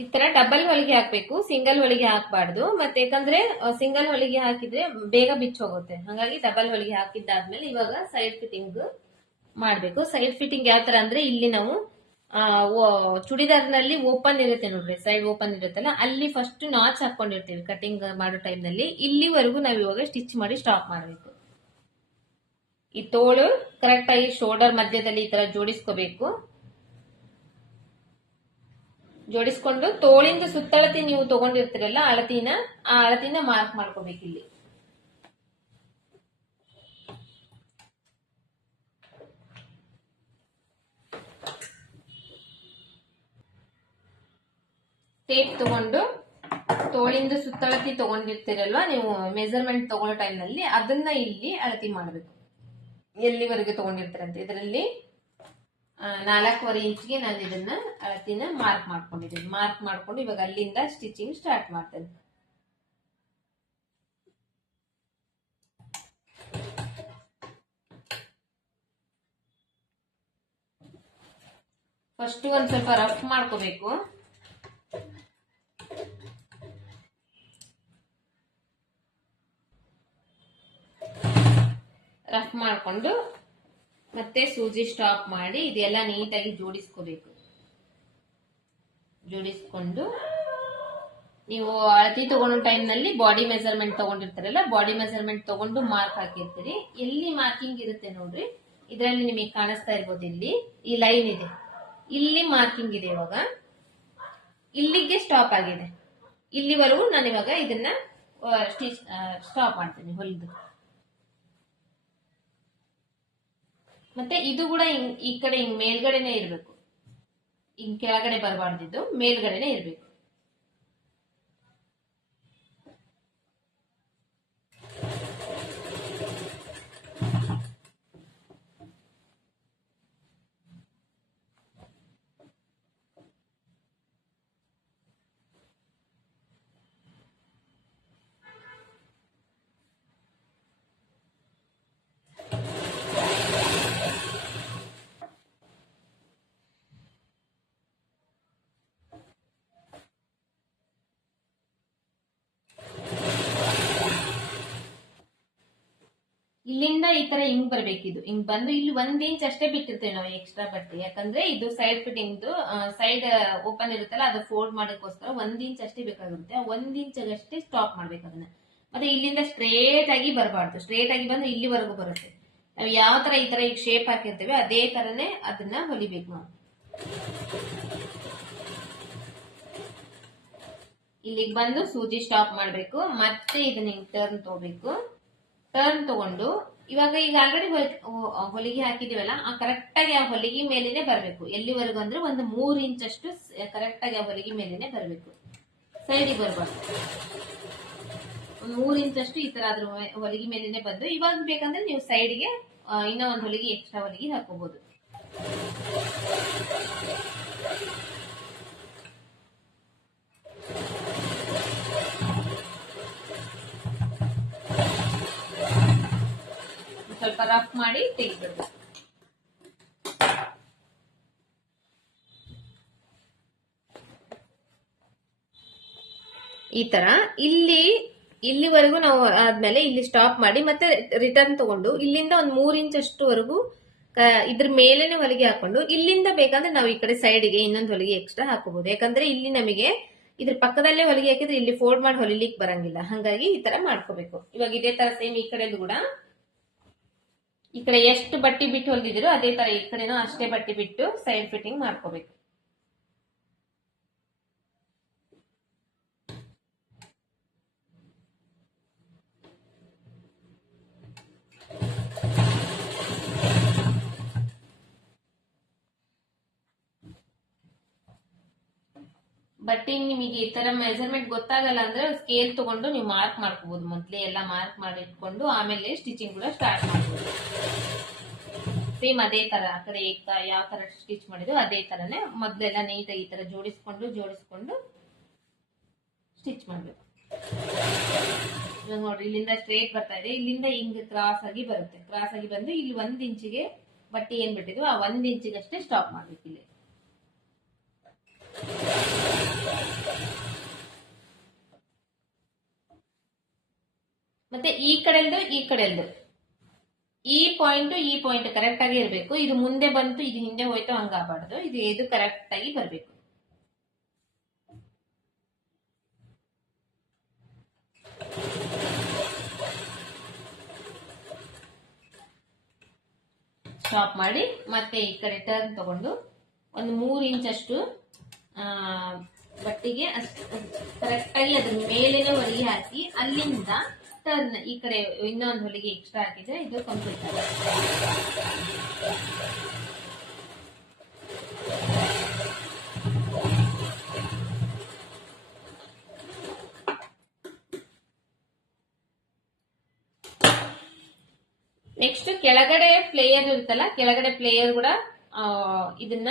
ಈ ತರ ಡಬಲ್ ಹೊಲಿಗೆ ಹಾಕ್ಬೇಕು, ಸಿಂಗಲ್ ಹೊಲಿಗೆ ಹಾಕ್ಬಾರ್ದು. ಮತ್ತೆ ಯಾಕಂದ್ರೆ ಸಿಂಗಲ್ ಹೊಲಿಗೆ ಹಾಕಿದ್ರೆ ಬೇಗ ಬಿಚ್ಚ ಹೋಗುತ್ತೆ. ಹಾಗಾಗಿ ಡಬಲ್ ಹೊಲಿಗೆ ಹಾಕಿದ್ದಾದ್ಮೇಲೆ ಇವಾಗ ಸೈಡ್ ಫಿಟ್ಟಿಂಗ್ ಮಾಡ್ಬೇಕು. ಸೈಡ್ ಫಿಟ್ಟಿಂಗ್ ಯಾವ ತರ ಅಂದ್ರೆ, ಇಲ್ಲಿ ನಾವು ಚೂಡಿದಾರ್ ನಲ್ಲಿ ಓಪನ್ ಇರುತ್ತೆ ನೋಡ್ರಿ, ಸೈಡ್ ಓಪನ್ ಇರುತ್ತಲ್ಲ, ಅಲ್ಲಿ ಫಸ್ಟ್ ನಾಚ್ ಹಾಕೊಂಡಿರ್ತೀವಿ ಕಟಿಂಗ್ ಮಾಡೋ ಟೈಮ್ ನಲ್ಲಿ. ಇಲ್ಲಿವರೆಗೂ ನಾವ್ ಇವಾಗ ಸ್ಟಿಚ್ ಮಾಡಿ ಸ್ಟಾಪ್ ಮಾಡ್ಬೇಕು. ಈ ತೋಳು ಕರೆಕ್ಟ್ ಆಗಿ ಶೋಲ್ಡರ್ ಮಧ್ಯದಲ್ಲಿ ಈ ತರ ಜೋಡಿಸ್ಕೋಬೇಕು. ಜೋಡಿಸ್ಕೊಂಡು ತೋಳಿಂದ ಸುತ್ತಳತಿ ನೀವು ತಗೊಂಡಿರ್ತೀರಲ್ಲ ಆ ಅಳತಿನ ಮಾರ್ಕ್ ಮಾಡ್ಕೋಬೇಕು. ಇಲ್ಲಿ ಟೇಪ್ ತಗೊಂಡು ತೋಳಿಂದ ಸುತ್ತಳತಿ ತಗೊಂಡಿರ್ತೀರಲ್ವಾ ನೀವು ಮೆಜರ್ಮೆಂಟ್ ತಗೊಳ್ಳೋ ಟೈಮ್ ನಲ್ಲಿ, ಅದನ್ನ ಇಲ್ಲಿ ಅಳತಿ ಮಾಡಬೇಕು. ಎಲ್ಲಿವರೆಗೆ ತಗೊಂಡಿರ್ತೀರಂತೆ ಇದರಲ್ಲಿ 4.25 ಇಂಚ್ಗೆ ನಾನು ಇದನ್ನ ಅಳತಿನ ಮಾರ್ಕ್ ಮಾಡ್ಕೊಂಡಿದ್ದೀನಿ. ಮಾರ್ಕ್ ಮಾಡ್ಕೊಂಡು ಇವಾಗ ಅಲ್ಲಿಂದ ಸ್ಟಿಚಿಂಗ್ ಸ್ಟಾರ್ಟ್ ಮಾಡ್ತೇನೆ. ಫಸ್ಟ್ ಒಂದ್ ಸ್ವಲ್ಪ ರಫ್ ಮಾಡ್ಕೋಬೇಕು. ರಫ್ ಮಾಡ್ಕೊಂಡು ಮತ್ತೆ ಸೂಜಿ ಸ್ಟಾಪ್ ಮಾಡಿ ಇದೆಲ್ಲ ನೀಟಾಗಿ ಜೋಡಿಸ್ಕೋಬೇಕು. ಜೋಡಿಸ್ಕೊಂಡು ನೀವು ಅಳತಿ ತಗೊಂಡ ಟೈಮ್ ನಲ್ಲಿ ಬಾಡಿ ಮೆಜರ್ಮೆಂಟ್ ತಗೊಂಡಿರ್ತಾರಲ್ಲ, ಬಾಡಿ ಮೆಜರ್ಮೆಂಟ್ ತಗೊಂಡು ಮಾರ್ಕ್ ಹಾಕಿರ್ತೀರಿ. ಎಲ್ಲಿ ಮಾರ್ಕಿಂಗ್ ಇರುತ್ತೆ ನೋಡ್ರಿ, ಇದರಲ್ಲಿ ನಿಮಗೆ ಕಾಣಿಸ್ತಾ ಇರ್ಬೋದು, ಇಲ್ಲಿ ಈ ಲೈನ್ ಇದೆ, ಇಲ್ಲಿ ಮಾರ್ಕಿಂಗ್ ಇದೆ. ಇವಾಗ ಇಲ್ಲಿಗೆ ಸ್ಟಾಪ್ ಆಗಿದೆ. ಇಲ್ಲಿವರೆಗೂ ನಾನು ಇವಾಗ ಇದನ್ನ ಸ್ಟಾಪ್ ಮಾಡ್ತೀನಿ ಹೊಲಿದು. ಮತ್ತೆ ಇದು ಕೂಡ ಈ ಕಡೆ ಹಿಂಗ್ ಮೇಲ್ಗಡೆನೆ ಇರ್ಬೇಕು, ಹಿಂಗ್ ಕೆಳಗಡೆ ಬರಬಾರ್ದಿದ್ದು, ಮೇಲ್ಗಡೆನೆ ಇರ್ಬೇಕು. ಇಲ್ಲಿಂದ ಈ ತರ ಹಿಂಗ್ ಬರ್ಬೇಕಿದು, ಹಿಂಗ್ ಬಂದು ಇಲ್ಲಿ 1 ಇಂಚ್ ಅಷ್ಟೇ ಬಿಟ್ಟಿರ್ತೇವೆ ನಾವು ಎಕ್ಸ್ಟ್ರಾ ಬಟ್ಟೆ. ಯಾಕಂದ್ರೆ ಇದು ಸೈಡ್ ಫಿಟ್ಟಿಂಗ್ ಸೈಡ್ ಓಪನ್ ಇರುತ್ತಲ್ಲ, ಅದು ಫೋಲ್ಡ್ ಮಾಡಕ್ಕೋಸ್ಕರ 1 ಇಂಚ್ ಅಷ್ಟೇ ಬೇಕಾಗುತ್ತೆ. 1 ಇಂಚ್ ಅಷ್ಟೇ ಸ್ಟಾಪ್ ಮಾಡ್ಬೇಕು ಅದನ್ನ. ಮತ್ತೆ ಇಲ್ಲಿಂದ ಸ್ಟ್ರೇಟ್ ಆಗಿ ಬರಬಾರ್ದು, ಸ್ಟ್ರೇಟ್ ಆಗಿ ಬಂದು ಇಲ್ಲಿವರೆಗೂ ಬರುತ್ತೆ. ನಾವು ಯಾವ ತರ ಈ ತರ ಈಗ ಶೇಪ್ ಹಾಕಿರ್ತೇವೆ ಅದೇ ತರನೇ ಅದನ್ನ ಹೊಲಿಬೇಕು ನಾವು. ಇಲ್ಲಿಗೆ ಬಂದು ಸೂಜಿ ಸ್ಟಾಪ್ ಮಾಡ್ಬೇಕು. ಮತ್ತೆ ಇದನ್ನ ಹಿಂಗ್ ಟರ್ನ್ ತಗೋಬೇಕು. ಟರ್ನ್ ತಗೊಂಡು ಇವಾಗ ಈಗ ಆಲ್ರೆಡಿ ಹೊಲಿಗೆ ಹಾಕಿದೀವಲ್ಲ, ಆ ಕರೆಕ್ಟ್ ಆಗಿ ಆ ಹೊಲಿಗೆ ಮೇಲೇನೆ ಬರ್ಬೇಕು. ಎಲ್ಲಿವರೆಗೂ ಅಂದ್ರೆ ಒಂದು 3 ಇಂಚ್ ಅಷ್ಟು ಕರೆಕ್ಟ್ ಆಗಿ ಆ ಹೊಲಿಗೆ ಮೇಲೇನೆ ಬರ್ಬೇಕು, ಸೈಡಿಗೆ ಬರ್ಬಾರ್ದು. ಒಂದು 3 ಇಂಚ್ ಅಷ್ಟು ಈ ತರ ಅದ್ರ ಹೊಲಿಗೆ ಮೇಲೇನೆ ಬಂದು, ಇವಾಗ ಬೇಕಂದ್ರೆ ನೀವು ಸೈಡ್ಗೆ ಇನ್ನೂ ಒಂದು ಹೊಲಿಗೆ ಎಕ್ಸ್ಟ್ರಾ ಹೊಲಿಗೆ ಹಾಕೋಬಹುದು. ಸ್ವಲ್ಪ ರಫ್ ಮಾಡಿ ತೆಗಿಬಿಡ್ಬೇಕು. ಈ ತರ ಇಲ್ಲಿವರೆಗೂ ನಾವು ಆದ್ಮೇಲೆ ಇಲ್ಲಿ ಸ್ಟಾಪ್ ಮಾಡಿ ಮತ್ತೆ ರಿಟರ್ನ್ ತಗೊಂಡು ಇಲ್ಲಿಂದ ಒಂದು 3 ಇಂಚ್ ಅಷ್ಟುವರೆಗೂ ಇದ್ರ ಮೇಲೇನೆ ಹೊಲಿಗೆ ಹಾಕೊಂಡು, ಇಲ್ಲಿಂದ ಬೇಕಂದ್ರೆ ನಾವು ಈ ಕಡೆ ಸೈಡ್ಗೆ ಇನ್ನೊಂದು ಹೊಲಿಗೆ ಎಕ್ಸ್ಟ್ರಾ ಹಾಕೋಬಹುದು. ಯಾಕಂದ್ರೆ ಇಲ್ಲಿ ನಮಗೆ ಇದ್ರ ಪಕ್ಕದಲ್ಲೇ ಹೊಲಿಗೆ ಹಾಕಿದ್ರೆ ಇಲ್ಲಿ ಫೋಲ್ಡ್ ಮಾಡಿ ಹೊಲಿಲಿಕ್ಕೆ ಬರಂಗಿಲ್ಲ. ಹಂಗಾಗಿ ಈ ತರ ಮಾಡ್ಕೋಬೇಕು. ಇವಾಗ ಇದೇ ತರ ಸೇಮ್ ಈ ಕಡೆದು ಕೂಡ, ಈ ಕಡೆ ಎಷ್ಟು ಬಟ್ಟೆ ಬಿಟ್ಟು ಹೊಲಿದಿದ್ರು ಅದೇ ತರ ಈ ಕಡೆನೂ ಅಷ್ಟೇ ಬಟ್ಟೆ ಬಿಟ್ಟು ಸೈಡ್ ಫಿಟ್ಟಿಂಗ್ ಮಾಡ್ಕೋಬೇಕು. ಬಟ್ಟೆ ನಿಮಗೆ ಈ ತರ ಮೆಜರ್ಮೆಂಟ್ ಗೊತ್ತಾಗಲ್ಲ ಅಂದ್ರೆ ಸ್ಕೇಲ್ ತಗೊಂಡು ನೀವು ಮಾರ್ಕ್ ಮಾಡ್ಕೋಬಹುದು. ಮೊದ್ಲೇ ಎಲ್ಲ ಮಾರ್ಕ್ ಮಾಡಿ ಇಟ್ಕೊಂಡು ಆಮೇಲೆ ಸ್ಟಿಚಿಂಗ್ ಕೂಡ ಸ್ಟಾರ್ಟ್ ಮಾಡಬಹುದು. ಸೇಮ್ ಅದೇ ತರ ಆ ಕಡೆ ಯಾವ ತರ ಸ್ಟಿಚ್ ಮಾಡಿದ್ರು ಅದೇ ತರನೇ ಮೊದ್ಲೆಲ್ಲ ನೀಟಾಗಿ ಈ ತರ ಜೋಡಿಸ್ಕೊಂಡು ಸ್ಟಿಚ್ ಮಾಡ್ಬೇಕು. ಇವಾಗ ನೋಡ್ರಿ, ಇಲ್ಲಿಂದ ಸ್ಟ್ರೇಟ್ ಬರ್ತಾ ಇದೆ, ಇಲ್ಲಿಂದ ಹಿಂಗ್ ಕ್ರಾಸ್ ಆಗಿ ಬರುತ್ತೆ. ಕ್ರಾಸ್ ಆಗಿ ಬಂದು ಇಲ್ಲಿ 1 ಇಂಚಿಗೆ ಬಟ್ಟೆ ಏನ್ ಬಿಟ್ಟಿದ್ವು ಆ 1 ಇಂಚಿಗೆ ಅಷ್ಟೇ ಸ್ಟಾಪ್ ಮಾಡ್ಬೇಕು ಇಲ್ಲಿ. ಮತ್ತೆ ಈ ಕಡೆಲ್ದು ಈ ಪಾಯಿಂಟ್ ಕರೆಕ್ಟ್ ಆಗಿ ಇರಬೇಕು. ಇದು ಮುಂದೆ ಬಂತು ಇದು ಹಿಂದೆ ಹೋಯ್ತು ಹಂಗಾಗಬಾರ್ದು. ಇದು ಕರೆಕ್ಟ್ ಆಗಿ ಬರಬೇಕು. ಸ್ಟಾಪ್ ಮಾಡಿ ಮತ್ತೆ ಈ ಕಡೆ ಟರ್ನ್ ತಗೊಂಡು ಒಂದು 3 ಇಂಚ್ ಅಷ್ಟು ಬಟ್ಟೆಗೆ ಕರೆಕ್ಟ್ ಆಗಿ ಅದ್ರ ಮೇಲೇನೆ ಹೊಲಿಗೆ ಹಾಕಿ ಅಲ್ಲಿಂದ ಟರ್ನ್ ಈ ಕಡೆ ಇನ್ನೊಂದು ಹೊಲಿಗೆ ಎಕ್ಸ್ಟ್ರಾ ಹಾಕಿದ್ರೆ ಇದು ಕಂಪ್ಲೀಟ್ ಆಗುತ್ತೆ. ನೆಕ್ಸ್ಟ್ ಕೆಳಗಡೆ ಪ್ಲೇಯರ್ ಇರುತ್ತಲ್ಲ, ಕೆಳಗಡೆ ಪ್ಲೇಯರ್ ಕೂಡ ಇದನ್ನ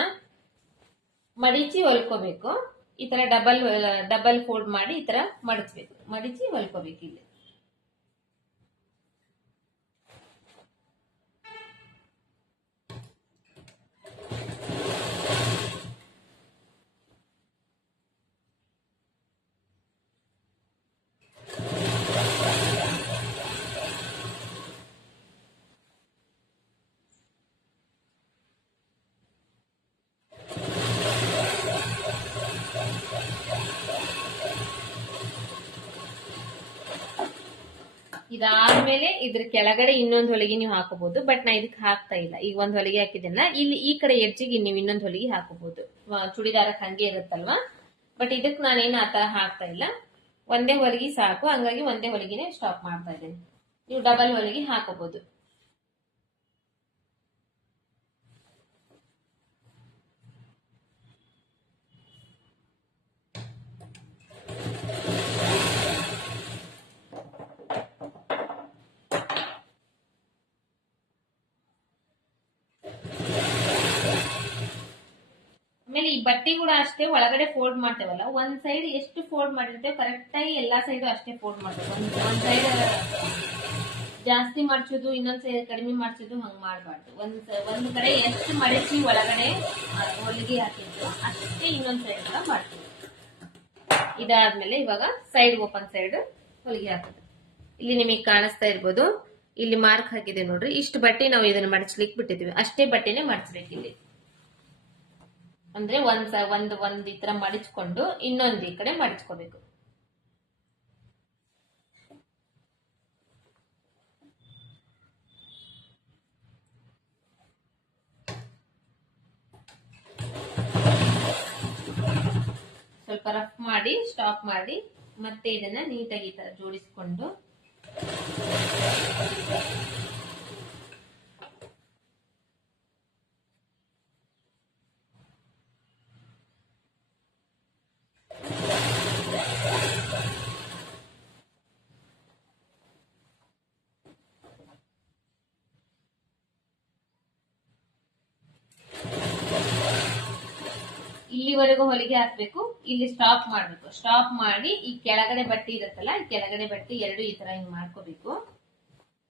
ಮಡಿಚಿ ಹೊಲ್ಕೋಬೇಕು. ಈ ತರ ಡಬಲ್ ಫೋಲ್ಡ್ ಮಾಡಿ ಈ ತರ ಮಡಿಚಿ ಹೊಲ್ಕೋಬೇಕು. ಇಲ್ಲಿ ಇದಾದ್ಮೇಲೆ ಇದ್ರ ಕೆಳಗಡೆ ಇನ್ನೊಂದು ಹೊಲಿಗೆ ನೀವು ಹಾಕೋಬಹುದು. ಬಟ್ ನಾ ಇದಕ್ಕೆ ಹಾಕ್ತಾ ಇಲ್ಲ. ಈಗ ಒಂದ್ ಹೊಲಿಗೆ ಹಾಕಿದ್ದೆಲ್ಲ ಇಲ್ಲಿ ಈ ಕಡೆ ಎಡ್ಜಿಗೆ ನೀವು ಇನ್ನೊಂದು ಹೊಲಿಗೆ ಹಾಕೋಬಹುದು. ಚೂಡಿದಾರಕ್ಕೆ ಹಂಗೆ ಇರುತ್ತಲ್ವಾ. ಬಟ್ ಇದಕ್ಕೆ ನಾನೇನು ಆ ತರ ಹಾಕ್ತಾ ಇಲ್ಲ, ಒಂದೇ ಹೊಲಿಗೆ ಸಾಕು, ಹಂಗಾಗಿ ಒಂದೇ ಹೊಲಿಗೆನೆ ಸ್ಟಾಪ್ ಮಾಡ್ತಾ ಇದ್ದೀನಿ. ನೀವು ಡಬಲ್ ಹೊಲಿಗೆ ಹಾಕೋಬಹುದು. ಆಮೇಲೆ ಈ ಬಟ್ಟೆ ಕೂಡ ಅಷ್ಟೇ, ಒಳಗಡೆ ಫೋಲ್ಡ್ ಮಾಡ್ತೇವಲ್ಲ, ಒಂದ್ ಸೈಡ್ ಎಷ್ಟು ಫೋಲ್ಡ್ ಮಾಡಿರ್ತೇವೆ ಕರೆಕ್ಟ್ ಆಗಿ ಎಲ್ಲಾ ಸೈಡ್ ಅಷ್ಟೇ ಫೋಲ್ಡ್ ಮಾಡ್ತೇವೆ. ಒಂದ್ ಸೈಡ್ ಜಾಸ್ತಿ ಮಾಡ್ಸೋದು, ಇನ್ನೊಂದ್ ಸೈಡ್ ಕಡಿಮೆ ಮಾಡ್ಸೋದು ಹಂಗ್ ಮಾಡ್ಬಾರ್ದು. ಒಂದ್ ಕಡೆ ಎಷ್ಟು ಮಡಚಿ ಒಳಗಡೆ ಹೊಲಿಗೆ ಹಾಕಿದ್ದು ಅಷ್ಟೇ ಇನ್ನೊಂದ್ ಸೈಡ್ ಕೂಡ ಮಾಡ್ತೀವಿ. ಇದಾದ್ಮೇಲೆ ಇವಾಗ ಸೈಡ್ ಓಪನ್ ಸೈಡ್ ಹೊಲಿಗೆ ಹಾಕೋದು. ಇಲ್ಲಿ ನಿಮಗೆ ಕಾಣಿಸ್ತಾ ಇರ್ಬೋದು, ಇಲ್ಲಿ ಮಾರ್ಕ್ ಹಾಕಿದೆ ನೋಡ್ರಿ. ಇಷ್ಟು ಬಟ್ಟೆ ನಾವು ಇದನ್ನ ಮಡಚ್ಲಿಕ್ಕೆ ಬಿಟ್ಟಿದ್ವಿ, ಅಷ್ಟೇ ಬಟ್ಟೆನೆ ಮಡಚ್ಬೇಕು ಇಲ್ಲಿ. ಅಂದ್ರೆ ಒಂದ್ ಈ ತರ ಮಡಿಚ್ಕೊಂಡು ಇನ್ನೊಂದ್ ಈ ಕಡೆ ಮಡಿಚ್ಕೋಬೇಕು. ಸ್ವಲ್ಪ ರಫ್ ಮಾಡಿ ಸ್ಟಾಪ್ ಮಾಡಿ ಮತ್ತೆ ಇದನ್ನ ನೀಟಾಗಿ ಈ ತರ ಜೋಡಿಸ್ಕೊಂಡು ಇಲ್ಲಿವರೆಗೂ ಹೊಲಿಗೆ ಹಾಕ್ಬೇಕು. ಇಲ್ಲಿ ಸ್ಟಾಪ್ ಮಾಡ್ಬೇಕು. ಸ್ಟಾಪ್ ಮಾಡಿ ಈ ಕೆಳಗಡೆ ಬಟ್ಟೆ ಇರುತ್ತಲ್ಲ, ಈ ಕೆಳಗಡೆ ಬಟ್ಟೆ ಎರಡು ಈ ತರ ಹಿಂಗ್ ಮಾಡ್ಕೋಬೇಕು.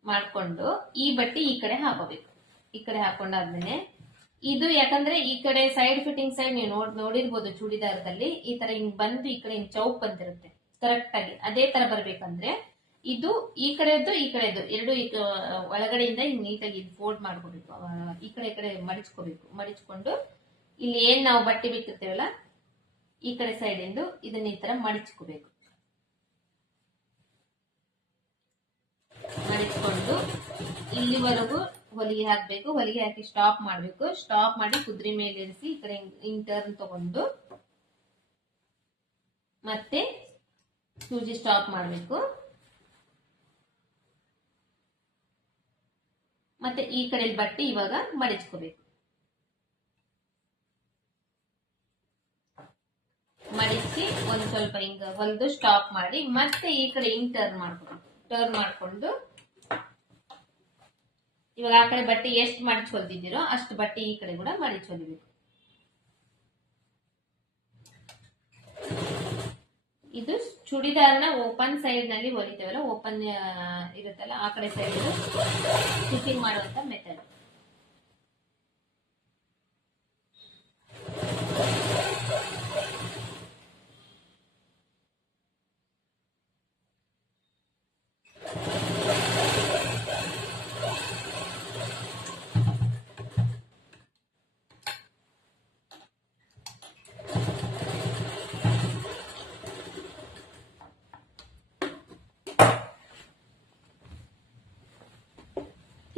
ಮಾಡ್ಕೊಂಡು ಈ ಬಟ್ಟೆ ಈ ಕಡೆ ಹಾಕೋಬೇಕು. ಈ ಕಡೆ ಹಾಕೊಂಡಾದ್ಮೇಲೆ ಇದು ಯಾಕಂದ್ರೆ ಈ ಕಡೆ ಸೈಡ್ ಫಿಟ್ಟಿಂಗ್ ಸೈಡ್ ನೀವು ನೋಡಿರ್ಬೋದು ಚೂಡಿದಾರದಲ್ಲಿ ಈ ತರ ಹಿಂಗ್ ಬಂದು ಈ ಕಡೆ ಹಿಂಗ್ ಚೌಕ್ ಬಂದಿರುತ್ತೆ ಕರೆಕ್ಟ್ ಆಗಿ. ಅದೇ ತರ ಬರ್ಬೇಕಂದ್ರೆ ಇದು ಈ ಕಡೆದ್ದು ಈ ಕಡೆದ್ದು ಎರಡು ಒಳಗಡೆಯಿಂದ ಹಿಂಗ್ ನೀಟಾಗಿ ಫೋಲ್ಡ್ ಮಾಡ್ಕೋಬೇಕು. ಈ ಕಡೆ ಮಡಿಚ್ಕೋಬೇಕು. ಮಡಿಚ್ಕೊಂಡು ಇಲ್ಲಿ ಏನ್ ನಾವು ಬಟ್ಟೆ ಬಿಟ್ಟಿರ್ತೇವಲ್ಲ ಈ ಕಡೆ ಸೈಡ್ ಇಂದು ಇದನ್ನ ಈ ತರ ಮಡಿಚ್ಕೋಬೇಕು. ಮಡಿಚ್ಕೊಂಡು ಇಲ್ಲಿವರೆಗೂ ಹೊಲಿಗೆ ಹಾಕ್ಬೇಕು. ಹೊಲಿಗೆ ಹಾಕಿ ಸ್ಟಾಪ್ ಮಾಡ್ಬೇಕು. ಸ್ಟಾಪ್ ಮಾಡಿ ಕುದುರೆ ಮೇಲೆ ಇರಿಸಿ ಈ ಕಡೆ ಹಿಂಗ್ ಟರ್ನ್ ತಗೊಂಡು ಮತ್ತೆ ಸೂಜಿ ಸ್ಟಾಪ್ ಮಾಡ್ಬೇಕು. ಮತ್ತೆ ಈ ಕಡೆ ಬಟ್ಟೆ ಇವಾಗ ಮಡಿಚ್ಕೋಬೇಕು. ಮಡಿಸಿ ಒಂದ್ ಸ್ವಲ್ಪ ಹಿಂಗ ಹೊಲಿದು ಸ್ಟಾಪ್ ಮಾಡಿ ಮತ್ತೆ ಈ ಕಡೆ ಹಿಂಗ್ ಟರ್ನ್ ಮಾಡ್ಕೋಬೇಕು. ಟರ್ನ್ ಮಾಡ್ಕೊಂಡು ಇವಾಗ ಆ ಕಡೆ ಬಟ್ಟೆ ಎಷ್ಟು ಮಡಿಚ್ ಹೊಲ್ದಿದ್ದೀರೋ ಅಷ್ಟು ಬಟ್ಟೆ ಈ ಕಡೆ ಕೂಡ ಮಡಿಚ್ ಹೊಲಿಬೇಕು. ಇದು ಚೂಡಿದಾರನ ಓಪನ್ ಸೈಡ್ ನಲ್ಲಿ ಹೊಲಿತೇವಲ್ಲ, ಓಪನ್ ಇರುತ್ತಲ್ಲ ಆ ಕಡೆ ಸೈಡ್ ಸ್ಟಿಚಿಂಗ್ ಮಾಡುವಂತ ಮೆಥಡ್.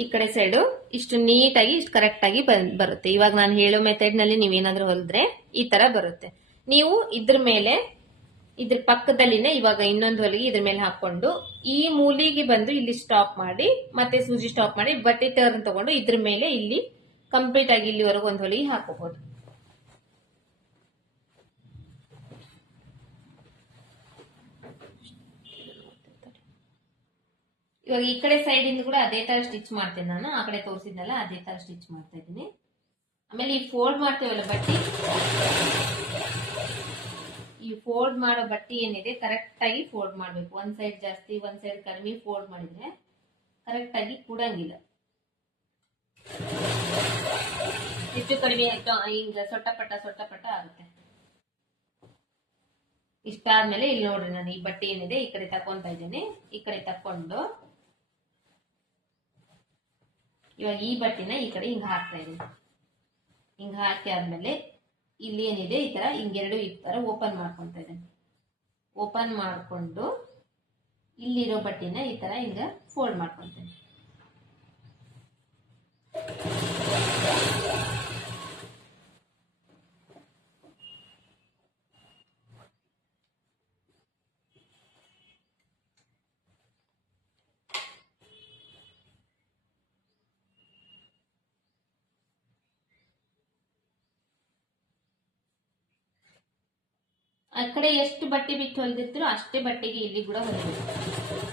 ಈ ಕಡೆ ಸೈಡು ಇಷ್ಟು ನೀಟಾಗಿ ಇಷ್ಟು ಕರೆಕ್ಟ್ ಆಗಿ ಬರುತ್ತೆ. ಇವಾಗ ನಾನು ಹೇಳೋ ಮೆಥಡ್ ನಲ್ಲಿ ನೀವೇನಾದ್ರೂ ಹೊಲಿದ್ರೆ ಈ ತರ ಬರುತ್ತೆ. ನೀವು ಇದ್ರ ಮೇಲೆ ಇದ್ರ ಪಕ್ಕದಲ್ಲಿನೇ ಇವಾಗ ಇನ್ನೊಂದು ಹೊಲಿಗೆ ಇದ್ರ ಮೇಲೆ ಹಾಕೊಂಡು ಈ ಮೂಲಿಗೆ ಬಂದು ಇಲ್ಲಿ ಸ್ಟಾಪ್ ಮಾಡಿ ಮತ್ತೆ ಸೂಜಿ ಸ್ಟಾಪ್ ಮಾಡಿ ಬಟ್ಟೆ ಟರ್ನ್ ತಗೊಂಡು ಇದ್ರ ಮೇಲೆ ಇಲ್ಲಿ ಕಂಪ್ಲೀಟ್ ಆಗಿ ಇಲ್ಲಿವರೆಗೂ ಒಂದು ಹೊಲಿಗೆ ಹಾಕೋಬಹುದು. ಇವಾಗ ಈ ಕಡೆ ಸೈಡ್ ಇಂದ ಕೂಡ ಅದೇ ತರ ಸ್ಟಿಚ್ ಮಾಡ್ತೇನೆ ನಾನು. ಆ ಕಡೆ ತೋರಿಸಿದ್ನಲ್ಲ ಅದೇ ತರ ಸ್ಟಿಚ್ ಮಾಡ್ತಾ ಇದ್ದೀನಿ. ಆಮೇಲೆ ಈ ಫೋಲ್ಡ್ ಮಾಡ್ತೇವಲ್ಲ ಬಟ್ಟೆ, ಈ ಫೋಲ್ಡ್ ಮಾಡೋ ಬಟ್ಟೆ ಏನಿದೆ ಕರೆಕ್ಟ್ ಆಗಿ ಫೋಲ್ಡ್ ಮಾಡ್ಬೇಕು. ಒಂದ್ ಸೈಡ್ ಜಾಸ್ತಿ ಒಂದ್ ಸೈಡ್ ಕಡಿಮೆ ಫೋಲ್ಡ್ ಮಾಡಿದ್ರೆ ಕರೆಕ್ಟ್ ಆಗಿ ಕೂಡಂಗಿಲ್ಲ. ಹೆಚ್ಚು ಕಡಿಮೆ ಹಿಂಗ ಸೊಟ್ಟ ಪಟ್ಟ ಆಗುತ್ತೆ. ಇಷ್ಟಾದ್ಮೇಲೆ ಇಲ್ಲಿ ನೋಡ್ರಿ, ನಾನು ಈ ಬಟ್ಟೆ ಏನಿದೆ ಈ ಕಡೆ ತಕೊಂತ ಇದ್ದೀನಿ. ಈ ಕಡೆ ತಕೊಂಡು ಇವಾಗ ಈ ಬಟ್ಟೆನ ಈ ಕಡೆ ಹಿಂಗ ಹಾಕ್ತಾ ಇದ್ದೀನಿ. ಹಿಂಗ ಹಾಕಿ ಆದ್ಮೇಲೆ ಇಲ್ಲಿ ಏನಿದೆ ಈ ತರ ಹಿಂಗೆರಡು ಈ ತರ ಓಪನ್ ಮಾಡ್ಕೊಂತ ಇದ್ದೀನಿ. ಓಪನ್ ಮಾಡ್ಕೊಂಡು ಇಲ್ಲಿರೋ ಬಟ್ಟೆನ ಈ ತರ ಹಿಂಗ ಫೋಲ್ಡ್ ಮಾಡ್ಕೊಂತೇನೆ. ಆ ಕಡೆ ಎಷ್ಟು ಬಟ್ಟೆ ಬಿಟ್ಟು ಹೊಲಿದಿರ್ತೀರೋ ಅಷ್ಟೇ ಬಟ್ಟೆಗೆ ಇಲ್ಲಿ ಕೂಡ ಹೊಲಿಬೇಕು.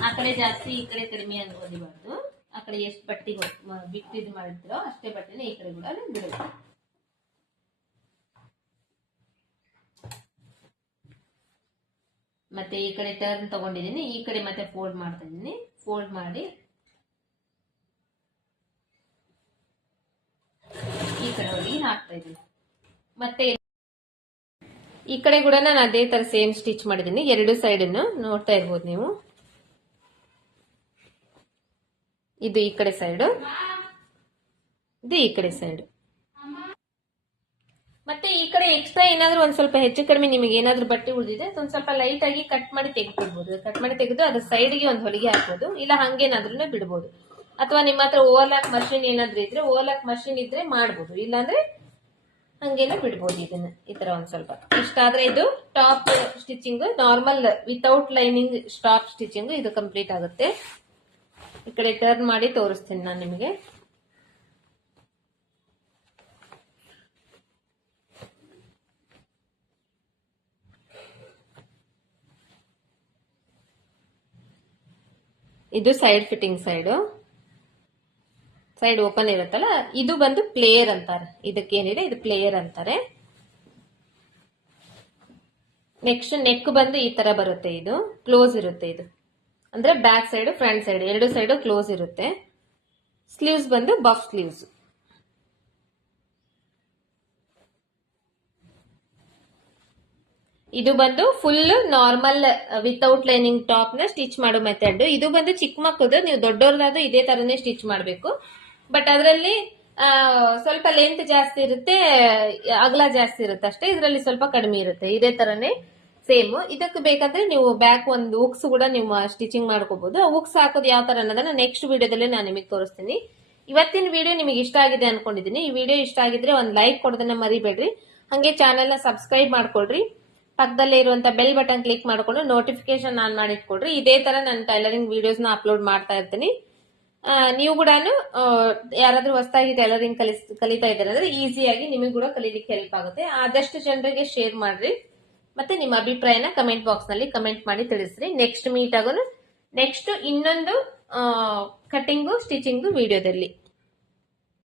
ಆ ಕಡೆ ಜಾಸ್ತಿ ಈ ಕಡೆ ಕಡಿಮೆ ಅಂತ ಹೊಲಿಬಾರ್ದು. ಆ ಕಡೆ ಎಷ್ಟು ಬಟ್ಟೆ ಬಿಟ್ಟು ಇದು ಮಾಡಿರ್ತೀರೋ ಅಷ್ಟೇ ಬಟ್ಟೆನ ಈ ಕಡೆ ಕೂಡ ಬಿಡಬೇಕು. ಮತ್ತೆ ಈ ಕಡೆ ಟರ್ನ್ ತಗೊಂಡಿದ್ದೀನಿ, ಈ ಕಡೆ ಮತ್ತೆ ಫೋಲ್ಡ್ ಮಾಡ್ತಾ ಇದ್ದೀನಿ. ಫೋಲ್ಡ್ ಮಾಡಿ ಈ ಕಡೆ ಹೊಲಿಗೆ ಹಾಕ್ತಾ ಇದ್ದೀನಿ. ಮತ್ತೆ ಈ ಕಡೆ ಕೂಡ ನಾನು ಅದೇ ತರ ಸೇಮ್ ಸ್ಟಿಚ್ ಮಾಡಿದ್ದೀನಿ. ಎರಡು ಸೈಡ್ ಅನ್ನು ನೋಡ್ತಾ ಇರ್ಬೋದು ನೀವು. ಇದು ಈ ಕಡೆ ಸೈಡ್, ಇದು ಈ ಕಡೆ ಸೈಡ್. ಮತ್ತೆ ಈ ಕಡೆ ಎಕ್ಸ್ಟ್ರಾ ಏನಾದ್ರೂ ಒಂದ್ ಸ್ವಲ್ಪ ಹೆಚ್ಚು ಕಡಿಮೆ ನಿಮಗೆ ಏನಾದ್ರೂ ಬಟ್ಟೆ ಉಳಿದಿದೆ ಒಂದ್ ಸ್ವಲ್ಪ ಲೈಟ್ ಆಗಿ ಕಟ್ ಮಾಡಿ ತೆಗೆದ್ಬಿಡ್ಬೋದು. ಕಟ್ ಮಾಡಿ ತೆಗೆದು ಅದ್ರ ಸೈಡ್ಗೆ ಒಂದು ಹೊಲಿಗೆ ಹಾಕ್ಬೋದು, ಇಲ್ಲ ಹಂಗೇನಾದ್ರೂ ಬಿಡ್ಬೋದು. ಅಥವಾ ನಿಮ್ಮ ಹತ್ರ ಓವರ್ಲಾಕ್ ಮಷಿನ್ ಏನಾದ್ರೂ ಇದ್ರೆ, ಓವರ್ಲಾಕ್ ಮಷಿನ್ ಇದ್ರೆ ಮಾಡ್ಬೋದು, ಇಲ್ಲಾಂದ್ರೆ ಹಂಗೇನೆ ಬಿಡ್ಬೋದು. ಇದನ್ನ ಈ ತರ ಒಂದ್ ಸ್ವಲ್ಪ ಇಷ್ಟಾದ್ರೆ ಇದು top stitching, normal without lining top stitching ಇದು ಕಂಪ್ಲೀಟ್ ಆಗುತ್ತೆ. ಈ ಕಡೆ ಟರ್ನ್ ಮಾಡಿ ತೋರಿಸ್ತೀನಿ ನಾನು ನಿಮಗೆ. ಇದು ಸೈಡ್ ಫಿಟ್ಟಿಂಗ್ ಸೈಡ್ ಓಪನ್ ಇರುತ್ತಲ್ಲ, ಇದು ಬಂದು ಪ್ಲೇಯರ್ ಅಂತಾರೆ. ಇದಕ್ಕೇನಿದೆ ಇದು ಪ್ಲೇಯರ್ ಅಂತಾರೆ. ನೆಕ್ಸ್ಟ್ ನೆಕ್ ಬಂದು ಈ ತರ ಬರುತ್ತೆ, ಇದು ಕ್ಲೋಸ್ ಇರುತ್ತೆ. ಇದು ಅಂದ್ರೆ ಬ್ಯಾಕ್ ಸೈಡ್ ಫ್ರಂಟ್ ಸೈಡ್ ಎರಡು ಸೈಡ್ ಕ್ಲೋಸ್ ಇರುತ್ತೆ. ಸ್ಲೀವ್ಸ್ ಬಂದು ಬಫ್ ಸ್ಲೀವ್ಸ್. ಇದು ಬಂದು full normal without lining top ನ ಸ್ಟಿಚ್ ಮಾಡೋ ಮೆಥಡ್. ಇದು ಬಂದು ಚಿಕ್ಕ ಮಕ್ಕಳದು, ನೀವು ದೊಡ್ಡವ್ರದಾದ್ರೂ ಇದೇ ತರನೇ ಸ್ಟಿಚ್ ಮಾಡಬೇಕು. ಬಟ್ ಅದರಲ್ಲಿ ಸ್ವಲ್ಪ ಲೆಂತ್ ಜಾಸ್ತಿ ಇರುತ್ತೆ, ಅಗಲ ಜಾಸ್ತಿ ಇರುತ್ತೆ ಅಷ್ಟೇ. ಇದರಲ್ಲಿ ಸ್ವಲ್ಪ ಕಡಿಮೆ ಇರುತ್ತೆ. ಇದೇ ತರನೇ ಸೇಮ್. ಇದಕ್ಕೆ ಬೇಕಾದ್ರೆ ನೀವು ಬ್ಯಾಕ್ ಒಂದು ಉಕ್ಸ್ ಕೂಡ ನೀವು ಸ್ಟಿಚಿಂಗ್ ಮಾಡ್ಕೋಬಹುದು. ಆ ಉಕ್ಸ್ ಹಾಕೋದು ಯಾವ ತರ ಅನ್ನೋದನ್ನ ನೆಕ್ಸ್ಟ್ ವಿಡಿಯೋದಲ್ಲಿ ನಾನು ನಿಮಗೆ ತೋರಿಸ್ತೀನಿ. ಇವತ್ತಿನ ವಿಡಿಯೋ ನಿಮಗೆ ಇಷ್ಟ ಆಗಿದೆ ಅನ್ಕೊಂಡಿದ್ದೀನಿ. ಈ ವಿಡಿಯೋ ಇಷ್ಟ ಆಗಿದ್ರೆ ಒಂದು ಲೈಕ್ ಕೊಡೋದನ್ನ ಮರಿಬೇಡ್ರಿ. ಹಂಗೆ ಚಾನೆಲ್ ನ ಸಬ್ಸ್ಕ್ರೈಬ್ ಮಾಡ್ಕೊಳ್ರಿ. ಪಕ್ಕದಲ್ಲೇ ಇರುವಂತ ಬೆಲ್ ಬಟನ್ ಕ್ಲಿಕ್ ಮಾಡ್ಕೊಂಡು ನೋಟಿಫಿಕೇಶನ್ ಆನ್ ಮಾಡಿಟ್ಕೊಡ್ರಿ. ಇದೇ ತರ ನಾನು ಟೈಲರಿಂಗ್ ವಿಡಿಯೋಸ್ ನ ಅಪ್ಲೋಡ್ ಮಾಡ್ತಾ ಇರ್ತೀನಿ. ನೀವು ಕೂಡ ಯಾರಾದ್ರೂ ಹೊಸದಾಗಿ ಟೈಲರಿಂಗ್ ಕಲಿತಾ ಇದ್ದಾರೆ ಅಂದ್ರೆ ಈಸಿಯಾಗಿ ನಿಮಗೆ ಕೂಡ ಕಲೀಲಿಕ್ಕೆ ಹೆಲ್ಪ್ ಆಗುತ್ತೆ. ಆದಷ್ಟು ಜನರಿಗೆ ಶೇರ್ ಮಾಡ್ರಿ. ಮತ್ತೆ ನಿಮ್ಮ ಅಭಿಪ್ರಾಯನ ಕಮೆಂಟ್ ಬಾಕ್ಸ್ ನಲ್ಲಿ ಕಮೆಂಟ್ ಮಾಡಿ ತಿಳಿಸ್ರಿ. ನೆಕ್ಸ್ಟ್ ಮೀಟ್ ಆಗೋನು ನೆಕ್ಸ್ಟ್ ಇನ್ನೊಂದು ಕಟಿಂಗು ಸ್ಟಿಚಿಂಗು ವಿಡಿಯೋದಲ್ಲಿ.